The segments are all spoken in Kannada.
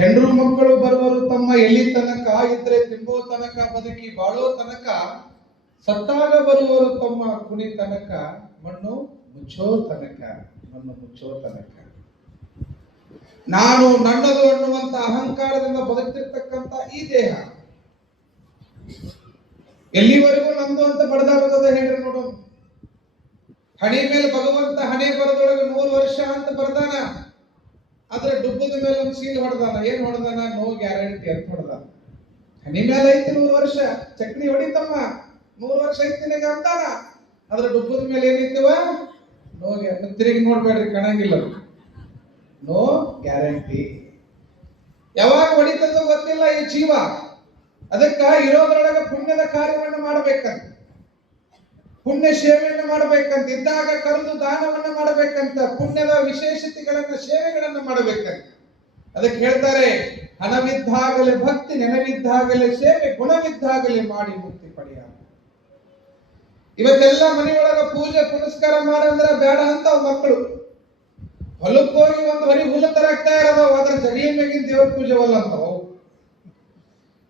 ಹೆಂಡ್ರು ಮಕ್ಕಳು ಬರುವರು ತಮ್ಮ ಎಲ್ಲಿ ತನಕ ಇದ್ರೆ ತಿಂಬೋ ತನಕ ಬದುಕಿ ಬಾಳೋ ತನಕ ಸತ್ತಾಗ ಬರುವರು ತಮ್ಮ ಕುಣಿ ತನಕ ಮಣ್ಣು ಮುಚ್ಚೋ ತನಕ ಮಣ್ಣು ಮುಚ್ಚೋ ತನಕ. ನಾನು ನನ್ನದು ಅನ್ನುವಂತ ಅಹಂಕಾರದಿಂದ ಬದುಕ್ತಿರ್ತಕ್ಕಂಥ ಈ ದೇಹ ಎಲ್ಲಿವರೆಗೂ ನಂದು ಅಂತ ಬಡದಾಡೋದ ಹೇಳ್ರಿ ನೋಡು. ಹಣೆ ಮೇಲೆ ಭಗವಂತ ಹಣೆ ಬರದೊಳಗೆ 100 ವರ್ಷ ಅಂತ ಬರ್ದಾನ. ಆದ್ರೆ ಡುಬ್ಬದ ಮೇಲೆ ಒಂದು ಸೀಲ್ ಹೊಡೆದಾನ. ಏನ್ ಹೊಡೆದಾನ? ನೋ ಗ್ಯಾರಂಟಿ ಅಂತ ಹೊಡೆದಾನ. ಹಣೆ ಮೇಲೆ ಐತಿ 100 ವರ್ಷ, ಚಕ್ರಿ ಹೊಡಿತಮ್ಮ 100 ವರ್ಷ ಐತಿ ನಿನಗ ಅಂತಾನ. ಆದ್ರೆ ಡುಬ್ಬದ ಮೇಲೆ ಏನೈತಿವ? No guarantee. ತಿರುಗಿ ನೋಡ್ಬೇಡ್ರಿ, ಕಾಣಂಗಿಲ್ಲ. No guarantee. ಯಾವಾಗ ಹೊಡಿತದ ಗೊತ್ತಿಲ್ಲ ಈ ಜೀವ. ಅದಕ್ಕ ಇರೋದ್ರೊಳಗೆ ಪುಣ್ಯದ ಕಾರ್ಯವನ್ನು ಮಾಡಬೇಕಂತ, ಪುಣ್ಯ ಸೇವೆಯನ್ನು ಮಾಡಬೇಕಂತ, ಇದ್ದಾಗ ಕರೆದು ದಾನವನ್ನು ಮಾಡಬೇಕಂತ, ಪುಣ್ಯದ ವಿಶೇಷತೆಗಳನ್ನ ಸೇವೆಗಳನ್ನ ಮಾಡಬೇಕಂತ. ಅದಕ್ಕೆ ಹೇಳ್ತಾರೆ, ಹಣವಿದ್ದಾಗಲೇ ಭಕ್ತಿ, ನೆನವಿದ್ದಾಗಲೇ ಸೇವೆ, ಗುಣವಿದ್ದಾಗಲೇ ಮಾಡಿ ಮುಕ್ತಿ ಪಡೆಯ. ಇವತ್ತೆಲ್ಲ ಮನೆಯೊಳಗ ಪೂಜೆ ಪುನಸ್ಕಾರ ಮಾಡಂದ್ರೆ ಬೇಡ ಅಂತ ಮಕ್ಕಳು ಹೊಲಕ್ಕೆ ಹೋಗಿ ಒಂದು ಹರಿ ಹುಲ್ಲು ತರಾಕ್ತಾ ಇರೋದು. ಅದ್ರ ಜಡಿಯ ಮೇಗಿನ ದೇವ್ರ ಪೂಜೆ ಹೊಲ್ಲ ಅಂತಾವ.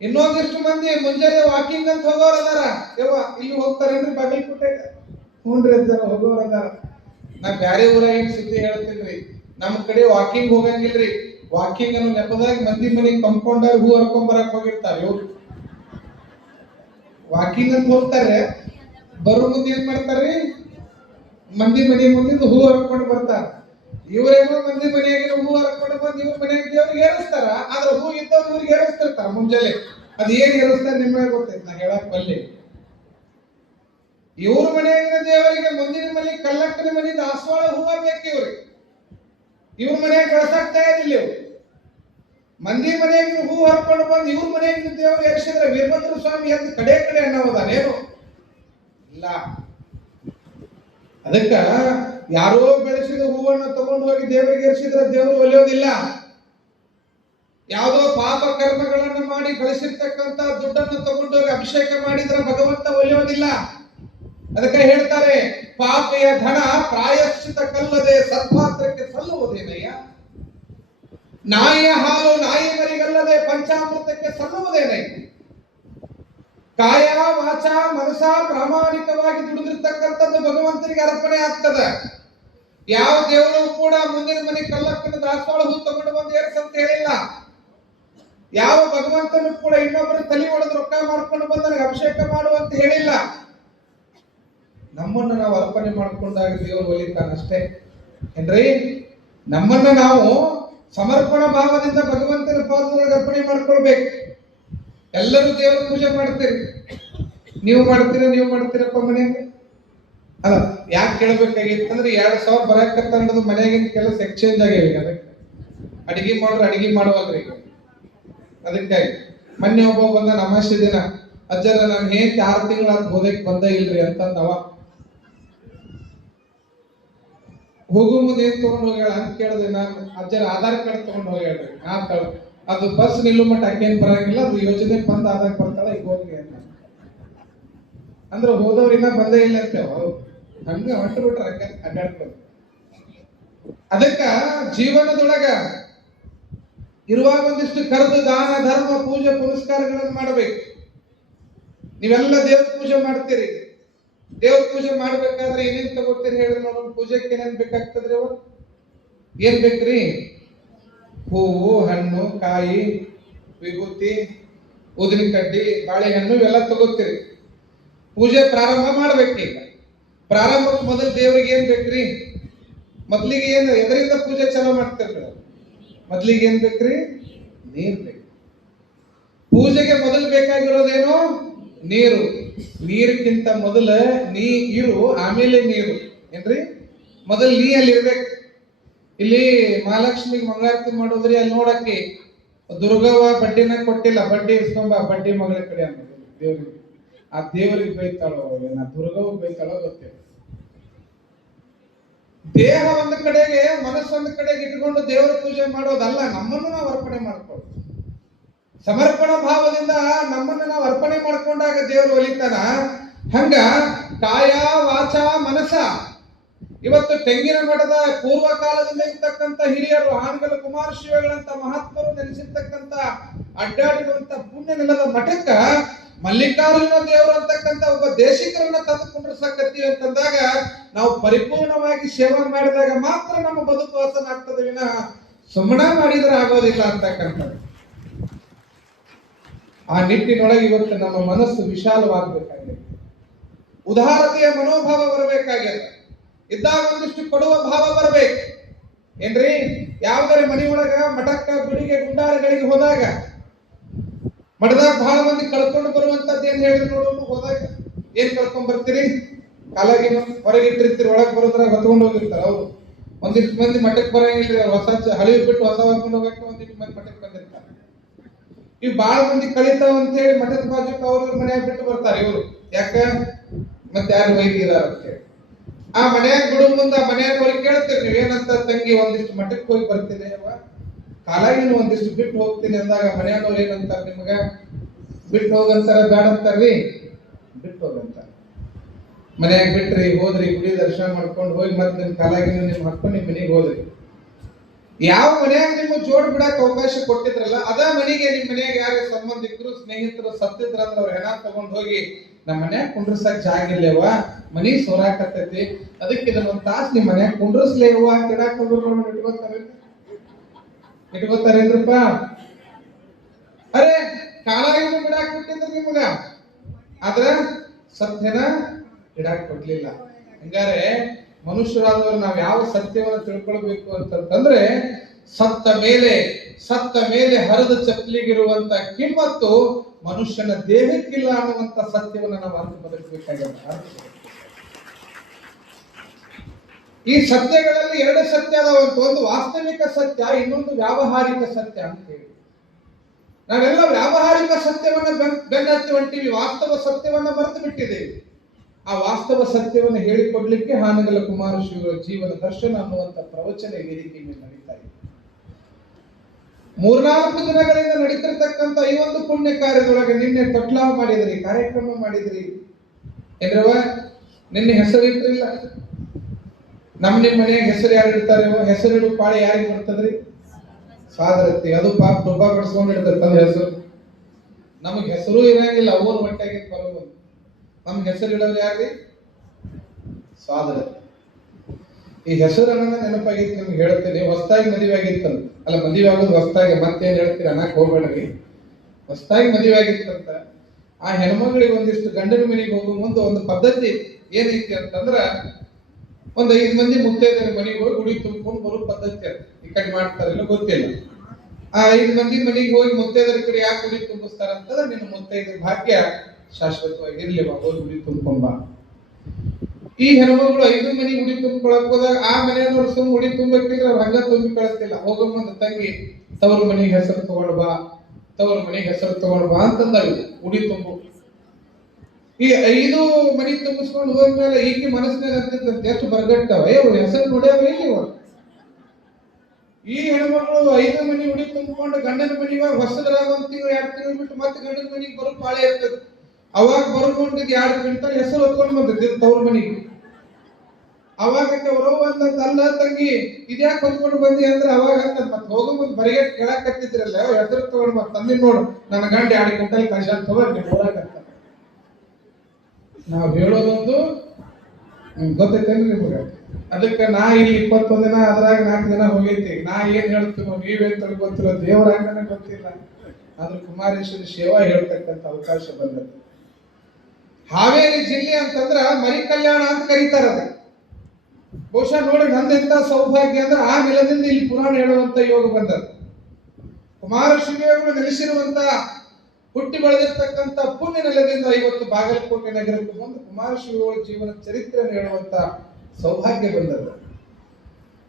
ಇನ್ನೊಂದಿಷ್ಟು ಮಂದಿ ಮುಂಜಾನೆ ವಾಕಿಂಗ್ ಅಂತ ಹೋಗೋರ್ ಅದಾರ. ಯವ್ವ ಇಲ್ಲಿ ಹೋಗ್ತಾರೇನ್ರಿ ಬಾಗಲಕೋಟೆ? ಹ್ಞೂನ್ರಿ ಅಜ್ಜಾರ ಹೋಗೋರ್ ಅದಾರ. ನಾ ಬ್ಯಾರೆ ಊರಾಗಿನ ಸುದ್ದಿ ಹೇಳ್ತೀನ್ರಿ. ನಮ್ಮ ಕಡೆ ವಾಕಿಂಗ್ ಹೋಗಂಗಿಲ್ರಿ. ವಾಕಿಂಗ್ ಅನ್ನೋ ನೆಪದಾಗ ಮಂದಿ ಮನೆಗೆ ಕಂಪೌಂಡರ್ ಹೂ ಹರ್ಕೊಂಡ್ ಬರಕ್ ಹೋಗಿರ್ತಾರೆ. ಇವ್ರು ವಾಕಿಂಗ್ ಅಂತ ಹೋಗ್ತಾರೆ, ಬರೋ ಮುಂದೆ ಏನ್ ಮಾಡ್ತಾರ್ರಿ? ಮಂದಿ ಮನೆ ಮುಂದೆ ಹೂ ಹರ್ಕೊಂಡು ಬರ್ತಾರ. ಇವ್ರೇನೋ ಮಂದಿ ಮನೆಯಾಗಿನ ಹೂ ಹರ್ಕೊಂಡು ಬಂದು ಇವ್ರ ಮನೆಯಾಗ ದೇವ್ರಿಗೆ ಏರಿಸ್ತಾರ. ಆದ್ರೆ ಹೂ ಇದ್ದವ್ರು ಇವ್ರಿಗೆ ಏರಿಸ್ತಿರ್ತಾರ ಮುಂಜಾನೆ. ಅದ್ ಏನ್ ಏರಿಸ್ತಾರೆ ನಿಮಗೆ ಗೊತ್ತೈತಿ, ನಾ ಹೇಳಕ್ ಬಲ್ಲೆ. ಇವ್ರ ಮನೆಯಾಗಿನ ದೇವರಿಗೆ ಮುಂದಿನ ಮನೆ ಕಲ್ಲಕ್ಕನ ಮನೆ ದಾಸವಾಳ ಹೂವ ಬೇಕು ಇವ್ರಿಗೆ. ಇವ್ರ ಮನೆಯಾಗ ಕಳ್ಸಾಕ್ ತಯಾರಿಲ್ಲ ಇವ್ರು. ಮಂದಿ ಮನೆಯಾಗಿನ ಹೂ ಹರ್ಕೊಂಡು ಬಂದು ಇವ್ರ ಮನೆಯಾಗಿನ ದೇವ್ರು ಏರಿಸಿದ್ರೆ ವೀರಭದ್ರ ಸ್ವಾಮಿ ಅಂತ ಕಡೆ ಕಡೆ ಅನ್ನೋದಾನೇನು ಇಲ್ಲ. ಅದಕ್ಕ ಯಾರೋ ಬೆಳೆಸಿದ ಹೂವನ್ನ ತಗೊಂಡು ಹೋಗಿ ದೇವರಿಗೆ ಏರಿಸಿದ್ರೆ ದೇವರು ಒಲಿಯೋದಿಲ್ಲ. ಯಾವುದೋ ಪಾಪ ಕರ್ಮಗಳನ್ನ ಮಾಡಿ ಗಳಿಸಿರ್ತಕ್ಕಂಥ ದುಡ್ಡನ್ನು ತಗೊಂಡೋಗಿ ಅಭಿಷೇಕ ಮಾಡಿದ್ರೆ ಭಗವಂತ ಒಲಿಯೋದಿಲ್ಲ. ಅದಕ್ಕೆ ಹೇಳ್ತಾರೆ, ಪಾಪೆಯ ಧನ ಪ್ರಾಯಶ್ಚಿತ ಕಲ್ಲದೆ ಸತ್ಪಾತ್ರಕ್ಕೆ ಸಲ್ಲುವುದೇನಯ್ಯ. ನಾಯಿಯ ಹಾಲು ನಾಯಿ ಮರಿಗಲ್ಲದೆ ಪಂಚಾಮೃತಕ್ಕೆ ಸಲ್ಲುವುದೇನಯ್ಯ. ಕಾಯ ವಾಚ ಮನಸ ಪ್ರಾಮಾಣಿಕವಾಗಿ ದುಡಿದಿರ್ತಕ್ಕಂಥದ್ದು ಭಗವಂತನಿಗೆ ಅರ್ಪಣೆ ಆಗ್ತದೆ. ಯಾವ ದೇವರು ಕೂಡ ಮುಂದಿನ ಮನೆ ಕಲ್ಲಕ್ಕನ ದಾಸವಾಳ ಹೂ ತಗೊಂಡು ಬಂದು ಏರ್ಸಂತ ಹೇಳಿಲ್ಲ. ಯಾವ ಭಗವಂತನು ಕೂಡ ಇನ್ನೊಬ್ಬರು ತಲೆ ಹೊಡೆದು ರೊಕ್ಕ ಮಾಡ್ಕೊಂಡು ಬಂದು ನನಗೆ ಅಭಿಷೇಕ ಮಾಡುವಂತ ಹೇಳಿಲ್ಲ. ನಮ್ಮನ್ನು ನಾವು ಅರ್ಪಣೆ ಮಾಡ್ಕೊಂಡಾಗ ದೇವರು ಒಲಿತಾನಷ್ಟೇ ಏನ್ರಿ. ನಮ್ಮನ್ನ ನಾವು ಸಮರ್ಪಣಾ ಭಾವದಿಂದ ಭಗವಂತನ ಪಾದದೊಳಗೆ ಅರ್ಪಣೆ ಮಾಡ್ಕೊಳ್ಬೇಕು. ಎಲ್ಲರೂ ದೇವರ ಪೂಜೆ ಮಾಡ್ತೀರಿ, ನೀವು ಮಾಡ್ತೀರಪ್ಪ ಮನೆಯಾಗ. ಅಲ್ಲ, ಯಾಕೆ ಕೇಳ್ಬೇಕಾಗಿತ್ತಂದ್ರೆ 2000 ಬರಕತ್ತ ಅನ್ನೋದು ಮನೆಯಾಗಿನ ಕೆಲಸ ಎಕ್ಸ್ಚೇಂಜ್ ಆಗ್ಯಾವ. ಅದಕ್ಕೆ ಅಡಿಗೆ ಮಾಡುವಲ್ರಿ. ಅದಕ್ಕಾಗಿ ಮೊನ್ನೆ ಒಬ್ಬ ಬಂದ ಅಮಾವಾಸ್ಯೆ ದಿನ, ಅಜ್ಜರ ನಾನು ಹೇಗೆ 6 ತಿಂಗಳ ಹೋದಕ್ಕೆ ಬಂದ ಇಲ್ರಿ ಅಂತಂದವ. ಹೋಗು ಮುಂದೆ ಏನ್ ತಗೊಂಡ್ ಹೋಗ್ಯಾಳ ಅಂತ ಕೇಳಿದೆ ನಾನು. ಅಜ್ಜರ ಆಧಾರ್ ಕಾರ್ಡ್ ತಗೊಂಡ್ ಹೋಗ್ಯಾಳ್ರಿ. ಅದು ಬಸ್ ನಿಲ್ಲು ಮಟ್ಟ ಅಕ್ಕೇನ್ ಬರಂಗಿಲ್ಲ, ಅದು ಯೋಜನೆ ಬಂದ್ ಆದಾಗ ಬರ್ತಾಳ, ಈಗ ಹೋಗ್ರಿ ಅಂತ ಅಂದ್ರೆ ಹೋದವ್ರು ಇನ್ನ ಬಂದೇ ಇಲ್ಲ ಅಂತೇವ. ಹಂಗ ಹೊಟ್ಟು ಬಿಟ್ರ ಅಡ್ಡಾಡ್ಕೊಂಡು. ಅದಕ್ಕ ಜೀವನದೊಳಗ ಇರುವಾಗ ಒಂದಿಷ್ಟು ಕರೆದು ದಾನ ಧರ್ಮ ಪೂಜೆ ಪುನಸ್ಕಾರಗಳನ್ನು ಮಾಡಬೇಕು. ನೀವೆಲ್ಲ ದೇವ್ರ ಪೂಜೆ ಮಾಡ್ತೀರಿ. ದೇವ್ರ ಪೂಜೆ ಮಾಡ್ಬೇಕಾದ್ರೆ ಏನೇನ್ ತಗೋತೀರಿ ಹೇಳಿ ನೋಡೋಣ. ಪೂಜೆಗೆ ಏನೇನ್ ಬೇಕಾಗ್ತದ್ರಿ? ಅವ ಏನ್ ಬೇಕ್ರಿ? ಹೂವು, ಹಣ್ಣು, ಕಾಯಿ, ವಿಭೂತಿ, ಉದಿನ ಕಡ್ಡಿ, ಬಾಳೆಹಣ್ಣು ಇವೆಲ್ಲ ತಗೋತೀರಿ. ಪೂಜೆ ಪ್ರಾರಂಭ ಮಾಡ್ಬೇಕೀಗ. ಪ್ರಾರಂಭಕ್ಕೆ ಮೊದಲು ದೇವ್ರಿಗೆ ಏನ್ ಬೇಕ್ರಿ? ಮೊದ್ಲಿಗೆ ಏನ್ ಎದರಿಂದ ಪೂಜೆ ಚಾಲೂ ಮಾಡ್ತಿರ್ರಿ? ಮೊದ್ಲಿಗೆ ಏನ್ ಬೇಕ್ರಿ? ನೀರ್ ಬೇಕು. ಪೂಜೆಗೆ ಮೊದಲು ಬೇಕಾಗಿರೋದೇನು? ನೀರು. ನೀರಿಗಿಂತ ಮೊದಲ ನೀ ಇರು, ಆಮೇಲೆ ನೀರು. ಏನ್ರಿ? ಮೊದಲು ನೀ ಅಲ್ಲಿ ಇರ್ಬೇಕು. ಇಲ್ಲಿ ಮಹಾಲಕ್ಷ್ಮಿಗೆ ಮಂಗಳಾರತಿ ಮಾಡೋದ್ರಿ, ಅಲ್ಲಿ ನೋಡಕ್ಕೆ ದುರ್ಗವ್ವ ಬಡ್ಡಿನ ಕೊಟ್ಟಿಲ್ಲ, ಬಡ್ಡಿ ಇಸ್ಕೊಂಬ, ಬಡ್ಡಿ ಮಗಳ ಕಡೆ ಅನ್ನೋದು ದೇವ್ರಿಗೆ. ಆ ದೇವರಿಗೆ ಬೈತಾಳೋ ನಾ ದುರ್ಗವ್ವ ಬೈತಾಳೋ ಗೊತ್ತಿಲ್ಲ. ದೇಹ ಒಂದು ಕಡೆಗೆ, ಮನಸ್ಸು ಒಂದು ಕಡೆಗೆ ಇಟ್ಕೊಂಡು ದೇವರ ಪೂಜೆ ಮಾಡೋದಲ್ಲ, ನಮ್ಮನ್ನು ನಾವು ಅರ್ಪಣೆ ಮಾಡ್ಕೊಳ್ಳೋದು. ಸಮರ್ಪಣಾ ಭಾವದಿಂದ ನಮ್ಮನ್ನು ನಾವು ಅರ್ಪಣೆ ಮಾಡ್ಕೊಂಡಾಗ ದೇವರು ಒಲಿತಾನ. ಹಂಗ ಕಾಯ ವಾಚ ಮನಸ ಇವತ್ತು ತೆಂಗಿನ ಮಠದ ಪೂರ್ವ ಕಾಲದಿಂದ ಇರ್ತಕ್ಕಂಥ ಹಿರಿಯರು ಹಾನಗಲ್ ಕುಮಾರಶಿವಗಳಂತ ಮಹಾತ್ಮರು ನೆಲೆಸಿರ್ತಕ್ಕಂಥ ಅಡ್ಡಾಡಿರುವಂತ ಪುಣ್ಯ ನೆಲದ ಮಠಕ್ಕ ಮಲ್ಲಿಕಾರ್ಜುನ ದೇವರು ಅಂತಕ್ಕಂಥ ಒಬ್ಬ ದೇಶಿಕರನ್ನ ತಂದು ಕುಂಡ್ರಸಕತ್ತೀವಿ ಅಂತಂದಾಗ ನಾವು ಪರಿಪೂರ್ಣವಾಗಿ ಸೇವೆ ಮಾಡಿದಾಗ ಮಾತ್ರ ನಮ್ಮ ಬದುಕು ಹಸನಾಗ್ತದೆ ವಿನಃ ಸುಮ್ಮನೆ ಮಾಡಿದ್ರೆ ಆಗೋದಿಲ್ಲ ಅಂತಕ್ಕಂಥದ್ದು. ಆ ನಿಟ್ಟಿನೊಳಗೆ ಇವತ್ತು ನಮ್ಮ ಮನಸ್ಸು ವಿಶಾಲವಾಗಬೇಕಾಗಿದೆ, ಉದಾರತೆಯ ಮನೋಭಾವ ಬರಬೇಕಾಗಿದೆ, ಇದ್ದಾಗ ಒಂದಿಷ್ಟು ಕೊಡುವ ಭಾವ ಬರಬೇಕು. ಏನ್ರಿ, ಯಾವ್ದಾರ ಮನೆಯೊಳಗ ಮಠಕ್ಕ ಗುಡಿಗೆ ಗುಂಡಾರಗಳಿಗೆ ಹೋದಾಗ ಮಠದಾಗ ಬಹಳ ಮಂದಿ ಕಳ್ಕೊಂಡು ಬರುವಂತದ್ದು ಏನ್ ಹೇಳಿದ್ರು ನೋಡೋಣ. ಹೋದಾಗ ಏನ್ ಕಳ್ಕೊಂಡ್ ಬರ್ತೀರಿ? ಕಾಲಾಗಿನ ಹೊರಗಿಟ್ಟಿರ್ತೀರಿ, ಒಳಗ್ ಬರೋದ್ರಾಗ ಹೊತ್ಕೊಂಡು ಹೋಗಿರ್ತಾರ ಅವ್ರು. ಒಂದಿಷ್ಟು ಮಂದಿ ಮಠಕ್ಕೆ ಬರಂಗಿಲ್ರಿ, ಅವ್ರು ಹೊಸ ಹಳಿ ಬಿಟ್ಟು ಹೊಸ ಹಾಕೊಂಡು ಹೋಗಕ್ಕೆ ಒಂದಿಷ್ಟು ಮಂದಿ ಮಠಕ್ಕೆ ಬಂದಿರ್ತಾರೆ. ಇವ್ ಬಾಳ ಮಂದಿ ಕಳಿತಾವ ಅಂತ ಹೇಳಿ ಮಠದ ಬಾಜುಕ್ ಅವ್ರ ಮನ್ಯಾಗ ಬಿಟ್ಟು ಬರ್ತಾರೆ ಇವ್ರು. ಯಾಕ? ಮತ್ತೆ ಯಾರು ವೈದ್ಯರ ಅಂತ ಹೇಳಿ ಆ ಮನ್ಯಾಗ ಬಿಡು ಮುಂದ ಮನ್ಯಾಗ ಅವ್ರಿಗೆ ಕೇಳ್ತೀರಿ ನೀವೇನಂತ, ತಂಗಿ ಒಂದಿಷ್ಟು ಮಠಕ್ಕೆ ಹೋಗಿ ಬರ್ತೀನಿ ಅವ ಕಾಲಾಗಿನ ಒಂದಿಷ್ಟು ಬಿಟ್ಟು ಹೋಗ್ತೀನಿ ಅಂದಾಗ ಮನ್ಯಾಗ ಏನಂತಾರ ನಿಮ್ಗ? ಬಿಟ್ಟು ಹೋಗಂತಾರ, ಬ್ಯಾಡ ಅಂತಾರ್ರಿ? ಬಿಟ್ಟು ಹೋಗಂತಾರ. ಮನ್ಯಾಗ ಬಿಟ್ರಿ, ಹೋದ್ರಿ, ಗುಡಿ ದರ್ಶನ ಮಾಡ್ಕೊಂಡು ಹೋಗಿ ಮತ್ತೆ ನಿಮ್ ಕಾಲಾಗಿನ ನಿಮ್ ಹಾಕೊಂಡು ನಿಮ್ ಮನೆಗೆ ಹೋದ್ರಿ. ಯಾವ ಮನ್ಯಾಗ ನಿಮ್ಮ ಜೋಡ್ ಬಿಡಾಕ ಅವಕಾಶ ಕೊಟ್ಟಿದ್ರಲ್ಲ ಅದ ಮನೆಗೆ ನಿಮ್ ಮನ್ಯಾಗ ಯಾರ ಸಂಬಂಧಿಕರು ಸ್ನೇಹಿತರು ಸತ್ತಿದ್ರಂದ್ರ ಅವ್ರ ಹೆಣ ತಗೊಂಡ್ ಹೋಗಿ ನಮ್ಮ ಮನ್ಯಾಗ ಕುಂಡ್ರಸಕ್ ಜಾಗ ಇಲ್ಲವ, ಮನಿ ಸೋರಾಕತ್ತೈತಿ, ಅದಕ್ಕೆ ಇದನ್ನೊಂದ್ ತಾಸ್ ನಿಮ್ ಮನ್ಯಾಗ ಕುಂಡ್ರಸ್ಲೇವ ಅಂತ ಇಡಾಕ್ ಹೋಗ್ರು. ಇಟ್ಕೋತಾರೇನ್ರಪ್ಪ? ಅರೆ ಕಾಲಾಗಿನ ಬಿಡಾಕ್ ಬಿಟ್ಟಿದ್ರ ನಿಮ್ಗ, ಆದ್ರ ಸತ್ಯನ ಇಡಾಕ್ ಕೊಡ್ಲಿಲ್ಲ. ಹಂಗಾರೆ ಮನುಷ್ಯರಾದವರು ನಾವು ಯಾವ ಸತ್ಯವನ್ನು ತಿಳ್ಕೊಳ್ಬೇಕು ಅಂತಂದ್ರೆ ಸತ್ತ ಮೇಲೆ ಹರಿದ ಚಪ್ಪಲಿಗಿರುವಂತ ಕಿಮ್ಮತ್ತು ಮನುಷ್ಯನ ದೇಹಕ್ಕಿಲ್ಲ ಅನ್ನುವಂತ ಸತ್ಯವನ್ನು ನಾವು ಅರ್ಥ ಬದಲಿಸಬೇಕಾಗಿದೆ. ಈ ಸತ್ಯಗಳಲ್ಲಿ ಎರಡು ಸತ್ಯ ಅದಾವಂತ, ಒಂದು ವಾಸ್ತವಿಕ ಸತ್ಯ, ಇನ್ನೊಂದು ವ್ಯಾವಹಾರಿಕ ಸತ್ಯ ಅಂತ ಹೇಳಿ. ನಾವೆಲ್ಲ ವ್ಯಾವಹಾರಿಕ ಸತ್ಯವನ್ನ ಬೆನ್ನತ್ತಿ ಹೊಂಟಿವಿ, ವಾಸ್ತವ ಸತ್ಯವನ್ನ ಮರೆತು ಬಿಟ್ಟಿದ್ದೇವೆ. ಆ ವಾಸ್ತವ ಸತ್ಯವನ್ನು ಹೇಳಿಕೊಡ್ಲಿಕ್ಕೆ ಹಾನಗಲ್ ಕುಮಾರಶಿವರ ಜೀವನ ದರ್ಶನ ಅನ್ನುವಂತ ಪ್ರವಚನ ವೇದಿಕೆ ಮೇಲೆ ನಡೀತಾ ಇದೆ. 3-4 ದಿನಗಳಿಂದ ನಡೀತಿರ್ತಕ್ಕಂಥ ಈ ಒಂದು ಪುಣ್ಯ ಕಾರ್ಯದೊಳಗೆ ನಿನ್ನೆ ತೊಟ್ಲಾವ್ ಮಾಡಿದ್ರಿ, ಕಾರ್ಯಕ್ರಮ ಮಾಡಿದ್ರಿ ಏನ್ರವ? ನಿನ್ನೆ ಹೆಸರಿಟ್ಟಿಲ್ಲ. ನಿಮ್ಮ ಮನೆಯಾಗ ಹೆಸರು ಯಾರು ಇಡ್ತಾರೆ? ಹೆಸರಿಡು ಪಾಳಿ ಯಾರಿಗೆ ಬರ್ತದ್ರಿ? ಸಾದರತ್ತಿ. ಅದು ಪಾಪ ಡಬ್ಬ ಬಡಿಸ್ಕೊಂಡಿರ್ತದೆ ತನ್ನ ಹೆಸರು. ನಮಗ್ ಹೆಸರು ಇರಂಗಿಲ್ಲ, ಅವ್ರ ಹೊಟ್ಟೆಗೆ ಬರೋದು. ನಮ್ಗೆ ಹೆಸರು ಇಡೋರು ಯಾರ್ರಿ? ಸಾದರತ್ತಿ. ಈ ಹೆಸರನ್ನ ನೆನಪಾಗಿತ್ತು ನಿಮ್ಗೆ ಹೇಳ್ತೇನೆ. ಹೊಸದಾಗಿ ಮದುವೆ ಆಗಿತ್ತಂತ, ಅಲ್ಲ ಮದುವೆ ಆಗೋದು ಹೊಸದಾಗಿ, ಮತ್ತೇನ್ ಹೇಳ್ತೀರಿ ಅನ್ನಕ್ ಹೋಗ್ಬೇಡ್ರಿ. ಹೊಸದಾಗಿ ಮದುವೆ ಆಗಿತ್ತಂತ ಆ ಹೆಣ್ಮಗಳಿಗೆ ಒಂದಿಷ್ಟು ಗಂಡನ ಮನೆಗೆ ಹೋಗೋ ಮುಂದೆ ಒಂದು ಪದ್ಧತಿ ಏನೈತಿ ಅಂತಂದ್ರ, ಒಂದ್ 5 ಮಂದಿ ಮುತ್ತೈದರ ಮನೆಗೆ ಹೋಗಿ ಗುಡಿ ತುಂಬಿಕೊಂಡು ಬರೋ ಪದ್ಧತಿ ಅದು. ಈ ಕಡೆ ಮಾಡ್ತಾರಿಲ್ಲ ಗೊತ್ತಿಲ್ಲ. ಆ 5 ಮಂದಿ ಮನೆಗೆ ಹೋಗಿ ಮುತ್ತೈದರ ಕಡೆ ಯಾಕೆ ಗುಡಿ ತುಂಬಿಸ್ತಾರ ಅಂತಂದ್ರೆ, ನಿನ್ನ ಮುತ್ತೈದರ ಭಾಗ್ಯ ಶಾಶ್ವತವಾಗಿ ಇರ್ಲಿ, ಹೋಗಿ ಗುಡಿ ತುಂಬ್ಕೊಂಬ. ಈ ಹೆಣ್ಮಗಳು 5 ಮನೆ ಗುಡಿ ತುಂಬಿಕೊಳಕ್ ಹೋದಾಗ ಆ ಮನೆಯವ್ರು ಸುಮ್ ಗುಡಿ ತುಂಬಕ್ಕಿದ್ರೆ ಅವ್ರು ಹಂಗ ತುಂಬಿ ಕಳಿಸ್ತಿಲ್ಲ. ಹೋಗೋ ಮುಂದೆ ತಂಗಿ ತವ್ರ ಮನೆಗೆ ಹೆಸರು ತಗೊಂಡ್ ಬಾ, ತವ್ರ ಮನೆಗೆ ಹೆಸರು ತಗೊಂಡ್ ಬಾ ಅಂತಂದಾಗ ಗುಡಿ ತುಂಬು. ಈ 5 ಮನಿ ತುಂಬಿಸ್ಕೊಂಡು ಹೋದ್ಮೇಲೆ ಈಗಿ ಮನಸ್ಸಿನಾಗ ಅಂತಿದ್ದಂತೆ, ಎಷ್ಟು ಬರ್ಗಟ್ಟವ ಹೆಸರು ನೋಡ್ಯಾವ ಇಲ್ಲಿ. ಈ ಹೆಣ್ಮಗಳು 5 ಮನಿ ಗುಡಿ ತುಂಬಿಕೊಂಡು ಗಂಡನ ಮನೆಗೆ ಹೊಸದ್ರಾಗ 1 ತಿಂಗಳು 2 ತಿಂಗಳು ಬಿಟ್ಟು ಮತ್ತೆ ಗಂಡನ ಮನೆಗೆ ಬರೋ ಪಾಳೆ ಇರ್ತದೆ. ಅವಾಗ ಬರ್ಕೊಂಡಿದ್ 2 ಕ್ವಿಂಟಲ್ ಹೆಸರು ಹೊತ್ಕೊಂಡು ಬಂದಿದ್ದೆ ತವ್ರ ಮನೆಗೆ. ಅವಾಗ ಅವ್ರವ್ವ ಅಲ್ಲ ತಂಗಿ ಇದ್ಯಾಕೆ ಹೊತ್ಕೊಂಡು ಬಂದಿ ಅಂದ್ರೆ, ಅವಾಗ ಅಂತ ಮತ್ತೆ ಹೋಗೋ ಮುಂದೆ ಬರಿಗೆ ಕೇಳಕ್ ಕತ್ತಿದ್ರಲ್ಲ, ಹೆಸರು ತಗೊಂಡ್ ಮತ್ತೆ ತಂದಿ ನೋಡು ನನ್ನ ಗಂಡ 2 ಕ್ವಿಂಟಲ್ ಕಳ್ಸ ತಗೊಂಡು ಹೋರಾಕತ್ತ. ನಾವು ಹೇಳೋದೊಂದು ಗೊತ್ತೈತೇನ್ರಿ ನಿಮ್ಗ? ಅದಕ್ಕೆ ನಾ ಇಲ್ಲಿ 21 ದಿನ ಅದ್ರಾಗ 4 ದಿನ ಹೋಗೈತಿ. ನಾ ಏನ್ ಹೇಳ್ತೀನೋ ನೀವೇನ್ ತಿಳ್ಕೊತಿರೋ ದೇವರಾಗನೇ ಗೊತ್ತಿಲ್ಲ. ಆದ್ರೆ ಕುಮಾರೇಶ್ವರಿ ಸೇವಾ ಹೇಳ್ತಕ್ಕಂಥ ಅವಕಾಶ ಬಂದದ್ದು. ಹಾವೇರಿ ಜಿಲ್ಲೆ ಅಂತಂದ್ರ ಮರಿ ಕಲ್ಯಾಣ ಅಂತ ಕರೀತಾರ. ಅದಕ್ಕೆ ಬಹುಶಃ ನೋಡಿ ನಂದೆಂತ ಸೌಭಾಗ್ಯ ಅಂದ್ರೆ ಆ ನೆಲದಿಂದ ಇಲ್ಲಿ ಪುರಾಣ ಹೇಳುವಂತ ಯೋಗ ಬಂದದ್ದು. ಕುಮಾರಶಿವಗಳು ನೆಲೆಸಿರುವಂತ ಹುಟ್ಟಿ ಬೆಳೆದಿರ್ತಕ್ಕಂಥ ಪುಣ್ಯ ನೆಲದಿಂದ ಇವತ್ತು ಬಾಗಲಕೋಟೆ ನಗರಕ್ಕೆ ಬಂದು ಕುಮಾರಶಿವಗಳ ಜೀವನ ಚರಿತ್ರೆಯನ್ನು ಹೇಳುವಂತ ಸೌಭಾಗ್ಯ ಬಂದದ್ದು.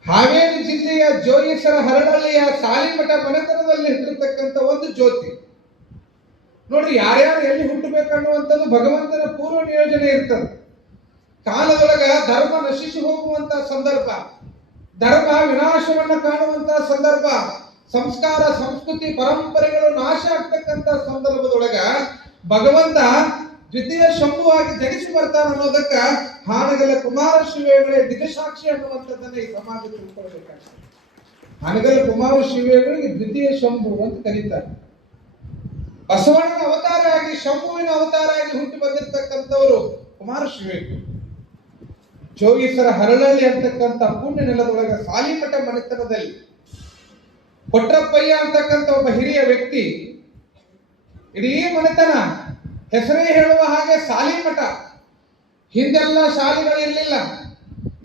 ಹಾವೇರಿ ಜಿಲ್ಲೆಯ ಜೋಗೇಶ್ವರ ಹರಡಳ್ಳಿಯ ಸಾಲಿಮಠ ಮನೆತನದಲ್ಲಿ ಇಟ್ಟಿರ್ತಕ್ಕಂಥ ಒಂದು ಜ್ಯೋತಿ ನೋಡ್ರಿ. ಯಾರ್ಯಾರು ಎಲ್ಲಿ ಹುಟ್ಟಬೇಕನ್ನುವಂಥದ್ದು ಭಗವಂತನ ಪೂರ್ವ ನಿಯೋಜನೆ ಇರ್ತದೆ. ಕಾಲದೊಳಗ ಧರ್ಮ ನಶಿಸಿ ಹೋಗುವಂತ ಸಂದರ್ಭ, ಧರ್ಮ ವಿನಾಶವನ್ನ ಕಾಣುವಂತ ಸಂದರ್ಭ, ಸಂಸ್ಕಾರ ಸಂಸ್ಕೃತಿ ಪರಂಪರೆಗಳು ನಾಶ ಆಗ್ತಕ್ಕಂಥ ಸಂದರ್ಭದೊಳಗ ಭಗವಂತ ದ್ವಿತೀಯ ಶಂಭುವಾಗಿ ಜನಿಸಿ ಬರ್ತಾನ ಅನ್ನೋದಕ್ಕ ಹಾನಗಲ್ಲ ಕುಮಾರಶಿವೇಗಳೇ ದಿಗಸಾಕ್ಷಿ ಅನ್ನುವಂಥದ್ದನ್ನ ಈ ಸಮಾಜ ತಿಳ್ಕೊಳ್ಬೇಕಾಗ್ತದೆ. ಹಾನಗಲ್ಲ ಕುಮಾರಶಿವೇಗಳಿಗೆ ದ್ವಿತೀಯ ಶಂಭು ಅಂತ ಕರೀತಾರೆ. ಬಸವಣ್ಣನ ಅವತಾರ ಆಗಿ ಶಂಭುವಿನ ಅವತಾರ ಆಗಿ ಹುಟ್ಟಿ ಬಂದಿರತಕ್ಕಂಥವರು ಕುಮಾರಶಿವೇಗಳು. ಜೋಗೀಸರ ಹರಳಳ್ಳಿ ಅಂತಕ್ಕಂಥ ಪುಣ್ಯ ನೆಲದೊಳಗ ಸಾಲಿಮಠ ಮನೆತನದಲ್ಲಿ ಕೊಟ್ರಪ್ಪಯ್ಯ ಅಂತಕ್ಕಂಥ ಒಬ್ಬ ಹಿರಿಯ ವ್ಯಕ್ತಿ, ಇಡೀ ಮನೆತನ ಹೆಸರೇ ಹೇಳುವ ಹಾಗೆ ಸಾಲಿಮಠ. ಹಿಂದೆಲ್ಲ ಶಾಲೆಗಳಿರ್ಲಿಲ್ಲ,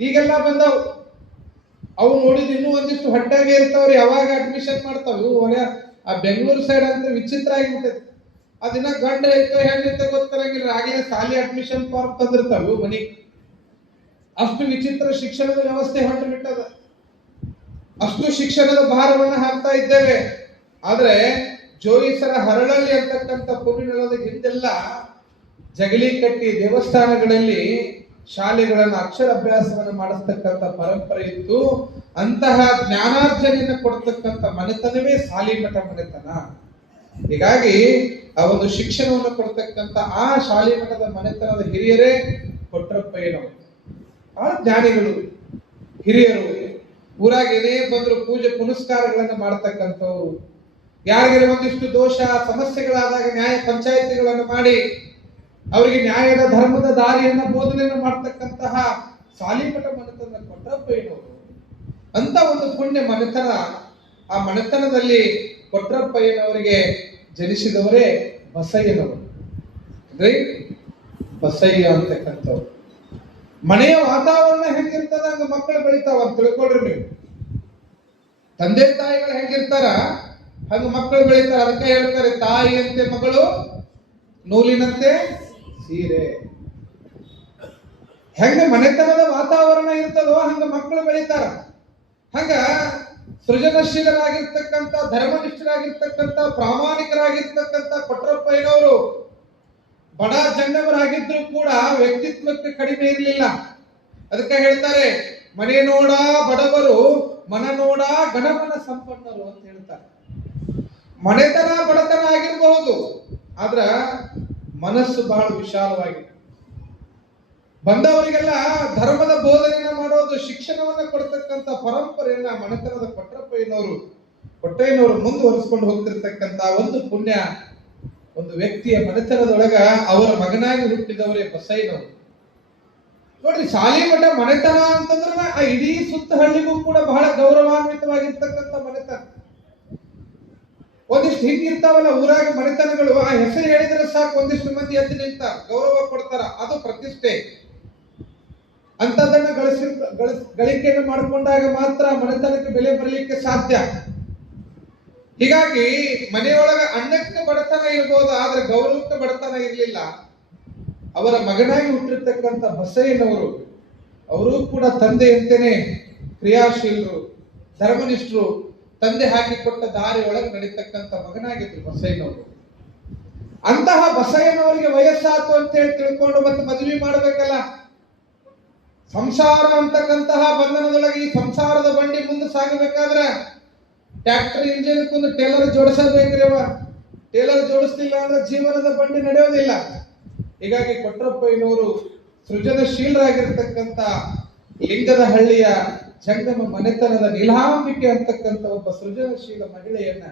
ಈಗೆಲ್ಲ ಬಂದವು. ಅವು ನೋಡಿದ್ ಇನ್ನೂ ಒಂದಿಷ್ಟು ಹೊಟ್ಟೆಗೆ ಇರ್ತಾವ್ರಿ, ಯಾವಾಗ ಅಡ್ಮಿಷನ್ ಮಾಡ್ತಾವ. ಆ ಬೆಂಗಳೂರು ಸೈಡ್ ಅಂತ ವಿಚಿತ್ರ ಆಗಿಬಿಟ್ಟೈತಿ. ಅದಿನ ಗಂಡ ಐತೋ ಹೆಣ್ಣೈತೋ ಗೊತ್ತಿರಂಗಿಲ್ಲ, ಆಗ್ಲೇ ಶಾಲೆ ಅಡ್ಮಿಷನ್ ಫಾರ್ಮ್ ತಂದಿರ್ತಾವ ಮನಿ. ಅಷ್ಟು ವಿಚಿತ್ರ ಶಿಕ್ಷಣದ ವ್ಯವಸ್ಥೆ ಹೊಂಟು ಬಿಟ್ಟದ. ಅಷ್ಟು ಶಿಕ್ಷಣದ ಭಾರವನ್ನು ಹಾಕ್ತಾ ಇದ್ದೇವೆ. ಆದ್ರೆ ಜೋಯಿಸರ ಹರಳಳ್ಳಿ ಅಂತಕ್ಕಂಥ ಪುಣ್ಯನೆಲದ ಹಿಂದೆಲ್ಲ ಜಗಲಿ ಕಟ್ಟಿ ದೇವಸ್ಥಾನಗಳಲ್ಲಿ ಶಾಲೆಗಳನ್ನು ಅಕ್ಷರಾಭ್ಯಾಸವನ್ನು ಮಾಡಿಸ್ತಕ್ಕಂಥ ಪರಂಪರೆ ಇತ್ತು. ಅಂತಹ ಜ್ಞಾನಾರ್ಜನೆಯನ್ನು ಕೊಡ್ತಕ್ಕಂಥ ಮನೆತನವೇ ಸಾಲಿಮಠ ಮನೆತನ. ಹೀಗಾಗಿ ಆ ಒಂದು ಶಿಕ್ಷಣವನ್ನು ಕೊಡ್ತಕ್ಕಂಥ ಆ ಶಾಲಿಮಠದ ಮನೆತನದ ಹಿರಿಯರೇ ಕೊಟ್ರಪ್ಪಯ್ಯನವರು. ಆ ಜ್ಞಾನಿಗಳು ಹಿರಿಯರು ಊರಾಗ ಏನೇ ಬಂದ್ರು ಪೂಜೆ ಪುನಸ್ಕಾರಗಳನ್ನು ಮಾಡ್ತಕ್ಕಂಥವ್ರು. ಯಾರಿಗಾರ ಒಂದಿಷ್ಟು ದೋಷ ಸಮಸ್ಯೆಗಳಾದಾಗ ನ್ಯಾಯ ಪಂಚಾಯಿತಿಗಳನ್ನು ಮಾಡಿ ಅವರಿಗೆ ನ್ಯಾಯದ ಧರ್ಮದ ದಾರಿಯನ್ನ ಬೋಧನೆಯನ್ನು ಮಾಡ್ತಕ್ಕಂತಹ ಸಾಲಿಮಠ ಮನೆತನ ಕೊಟ್ರಪ್ಪಯ್ಯನವರು. ಅಂತ ಒಂದು ಪುಣ್ಯ ಮನೆತನ. ಆ ಮನೆತನದಲ್ಲಿ ಕೊಟ್ರಪ್ಪಯ್ಯನವರಿಗೆ ಜನಿಸಿದವರೇ ಬಸಯ್ಯನವರು. ಅಂದ್ರೆ ಬಸಯ್ಯ ಅಂತಕ್ಕಂಥವ್ರು. ಮನೆಯ ವಾತಾವರಣ ಹೆಂಗಿರ್ತದ ಹಂಗ ಮಕ್ಕಳು ಬೆಳಿತಾವ ಅಂತ ತಿಳ್ಕೊಳ್ರಿ ನೀವು. ತಂದೆ ತಾಯಿಗಳು ಹೆಂಗಿರ್ತಾರ ಹಂಗ ಮಕ್ಕಳು ಬೆಳಿತಾರ. ಅದಕ್ಕೆ ಹೇಳ್ತಾರೆ, ತಾಯಿಯಂತೆ ಮಗಳು ನೂಲಿನಂತೆ ಸೀರೆ. ಹೆಂಗ ಮನೆತನದ ವಾತಾವರಣ ಇರ್ತದೋ ಹಂಗ ಮಕ್ಕಳು ಬೆಳಿತಾರ. ಹಂಗ ಸೃಜನಶೀಲರಾಗಿರ್ತಕ್ಕಂಥ, ಧರ್ಮನಿಷ್ಠರಾಗಿರ್ತಕ್ಕಂಥ, ಪ್ರಾಮಾಣಿಕರಾಗಿರ್ತಕ್ಕಂಥ ಕೊಟ್ರಪ್ಪಯ್ಯನವರು ಬಡ ಜಂಗಮರಾಗಿದ್ರು ಕೂಡ ವ್ಯಕ್ತಿತ್ವಕ್ಕೆ ಕಡಿಮೆ ಇರಲಿಲ್ಲ. ಅದಕ್ಕೆ ಹೇಳ್ತಾರೆ, ಮನೆ ನೋಡ ಬಡವರು, ಮನ ನೋಡ ಗಣಮನ ಸಂಪನ್ನರು ಅಂತ ಹೇಳ್ತಾರೆ. ಮನೆತನ ಬಡತನ ಆಗಿರಬಹುದು, ಆದ್ರ ಮನಸ್ಸು ಬಹಳ ವಿಶಾಲವಾಗಿದೆ. ಬಂದವರಿಗೆಲ್ಲ ಧರ್ಮದ ಬೋಧನೆಯನ್ನ ಮಾಡೋದು, ಶಿಕ್ಷಣವನ್ನ ಕೊಡ್ತಕ್ಕಂಥ ಪರಂಪರೆಯನ್ನ ಮನೆತನದ ಕೊಟ್ಟಯ್ಯನವರು ಮುಂದುವರಿಸಿಕೊಂಡು ಹೋಗ್ತಿರ್ತಕ್ಕಂಥ ಒಂದು ಪುಣ್ಯ ಒಂದು ವ್ಯಕ್ತಿಯ ಮನೆತನದೊಳಗ ಅವರ ಮಗನಾಗಿ ಹುಟ್ಟಿದವರೇ ಬಸಯ್ಯನವರು. ನೋಡ್ರಿ, ಸಾಲಿಮಠ ಮನೆತನ ಅಂತಂದ್ರ ಆ ಇಡೀ ಸುತ್ತ ಹಳ್ಳಿಗೂ ಕೂಡ ಬಹಳ ಗೌರವಾನ್ವಿತವಾಗಿರ್ತಕ್ಕಂಥ ಮನೆತನ. ಒಂದಿಷ್ಟು ಹಿಂಗಿರ್ತಾವಲ್ಲ ಊರಾಗ ಮನೆತನಗಳು, ಆ ಹೆಸರು ಹೇಳಿದ್ರೆ ಸಾಕು ಒಂದಿಷ್ಟು ಮಂದಿ ಎದ್ದು ನಿಂತಾರ, ಗೌರವ ಕೊಡ್ತಾರ, ಅದು ಪ್ರತಿಷ್ಠೆ. ಅಂತದನ್ನ ಗಳಿಕೆಯನ್ನು ಮಾಡಿಕೊಂಡಾಗ ಮಾತ್ರ ಮನೆತನಕ್ಕೆ ಬೆಲೆ ಬರಲಿಕ್ಕೆ ಸಾಧ್ಯ. ಹೀಗಾಗಿ ಮನೆಯೊಳಗ ಅನ್ನಕ್ಕೆ ಬಡತನ ಇರ್ಬೋದು, ಆದ್ರೆ ಗೌರವಕ್ಕೆ ಬಡತನ ಇರಲಿಲ್ಲ. ಅವರ ಮಗನಾಗಿ ಹುಟ್ಟಿರ್ತಕ್ಕಂಥ ಬಸಯ್ಯನವರು, ಅವರು ಕೂಡ ತಂದೆಯಂತೆಯೇ ಕ್ರಿಯಾಶೀಲರು, ಧರ್ಮನಿಷ್ಠರು, ತಂದೆ ಹಾಕಿಕೊಟ್ಟ ದಾರಿ ಒಳಗೆ ನಡೀತಕ್ಕಂಥ ಮಗನಾಗಿದ್ರು ಬಸಯ್ಯನವರು. ಅಂತಹ ಬಸಯ್ಯನವರಿಗೆ ವಯಸ್ಸಾತು ಅಂತ ಹೇಳಿ ತಿಳ್ಕೊಂಡು ಮತ್ತೆ ಮದುವೆ ಮಾಡಬೇಕಲ್ಲ. ಸಂಸಾರ ಅಂತಕ್ಕಂತಹ ಬಂಧನದೊಳಗೆ ಈ ಸಂಸಾರದ ಬಂಡಿ ಮುಂದೆ ಸಾಗಬೇಕಾದ್ರೆ ಟ್ರ್ಯಾಕ್ಟರ್ ಇಂಜಿನ್ ಒಂದು ಟೇಲರ್ ಜೋಡಿಸಬೇಕ್ರಿ. ಟೇಲರ್ ಜೋಡಿಸ್ತಿಲ್ಲ ಅಂದ್ರೆ ಜೀವನದ ಬಂಡಿ ನಡೆಯೋದಿಲ್ಲ. ಹೀಗಾಗಿ ಕೊಟ್ರಪ್ಪಯ್ಯನವರು ಸೃಜನಶೀಲರಾಗಿರ್ತಕ್ಕಂಥ ಲಿಂಗದ ಹಳ್ಳಿಯ ಜಂಗಮ ಮನೆತನದ ನೀಲಾಂಬಿಕೆ ಅಂತಕ್ಕಂಥ ಒಬ್ಬ ಸೃಜನಶೀಲ ಮಹಿಳೆಯನ್ನ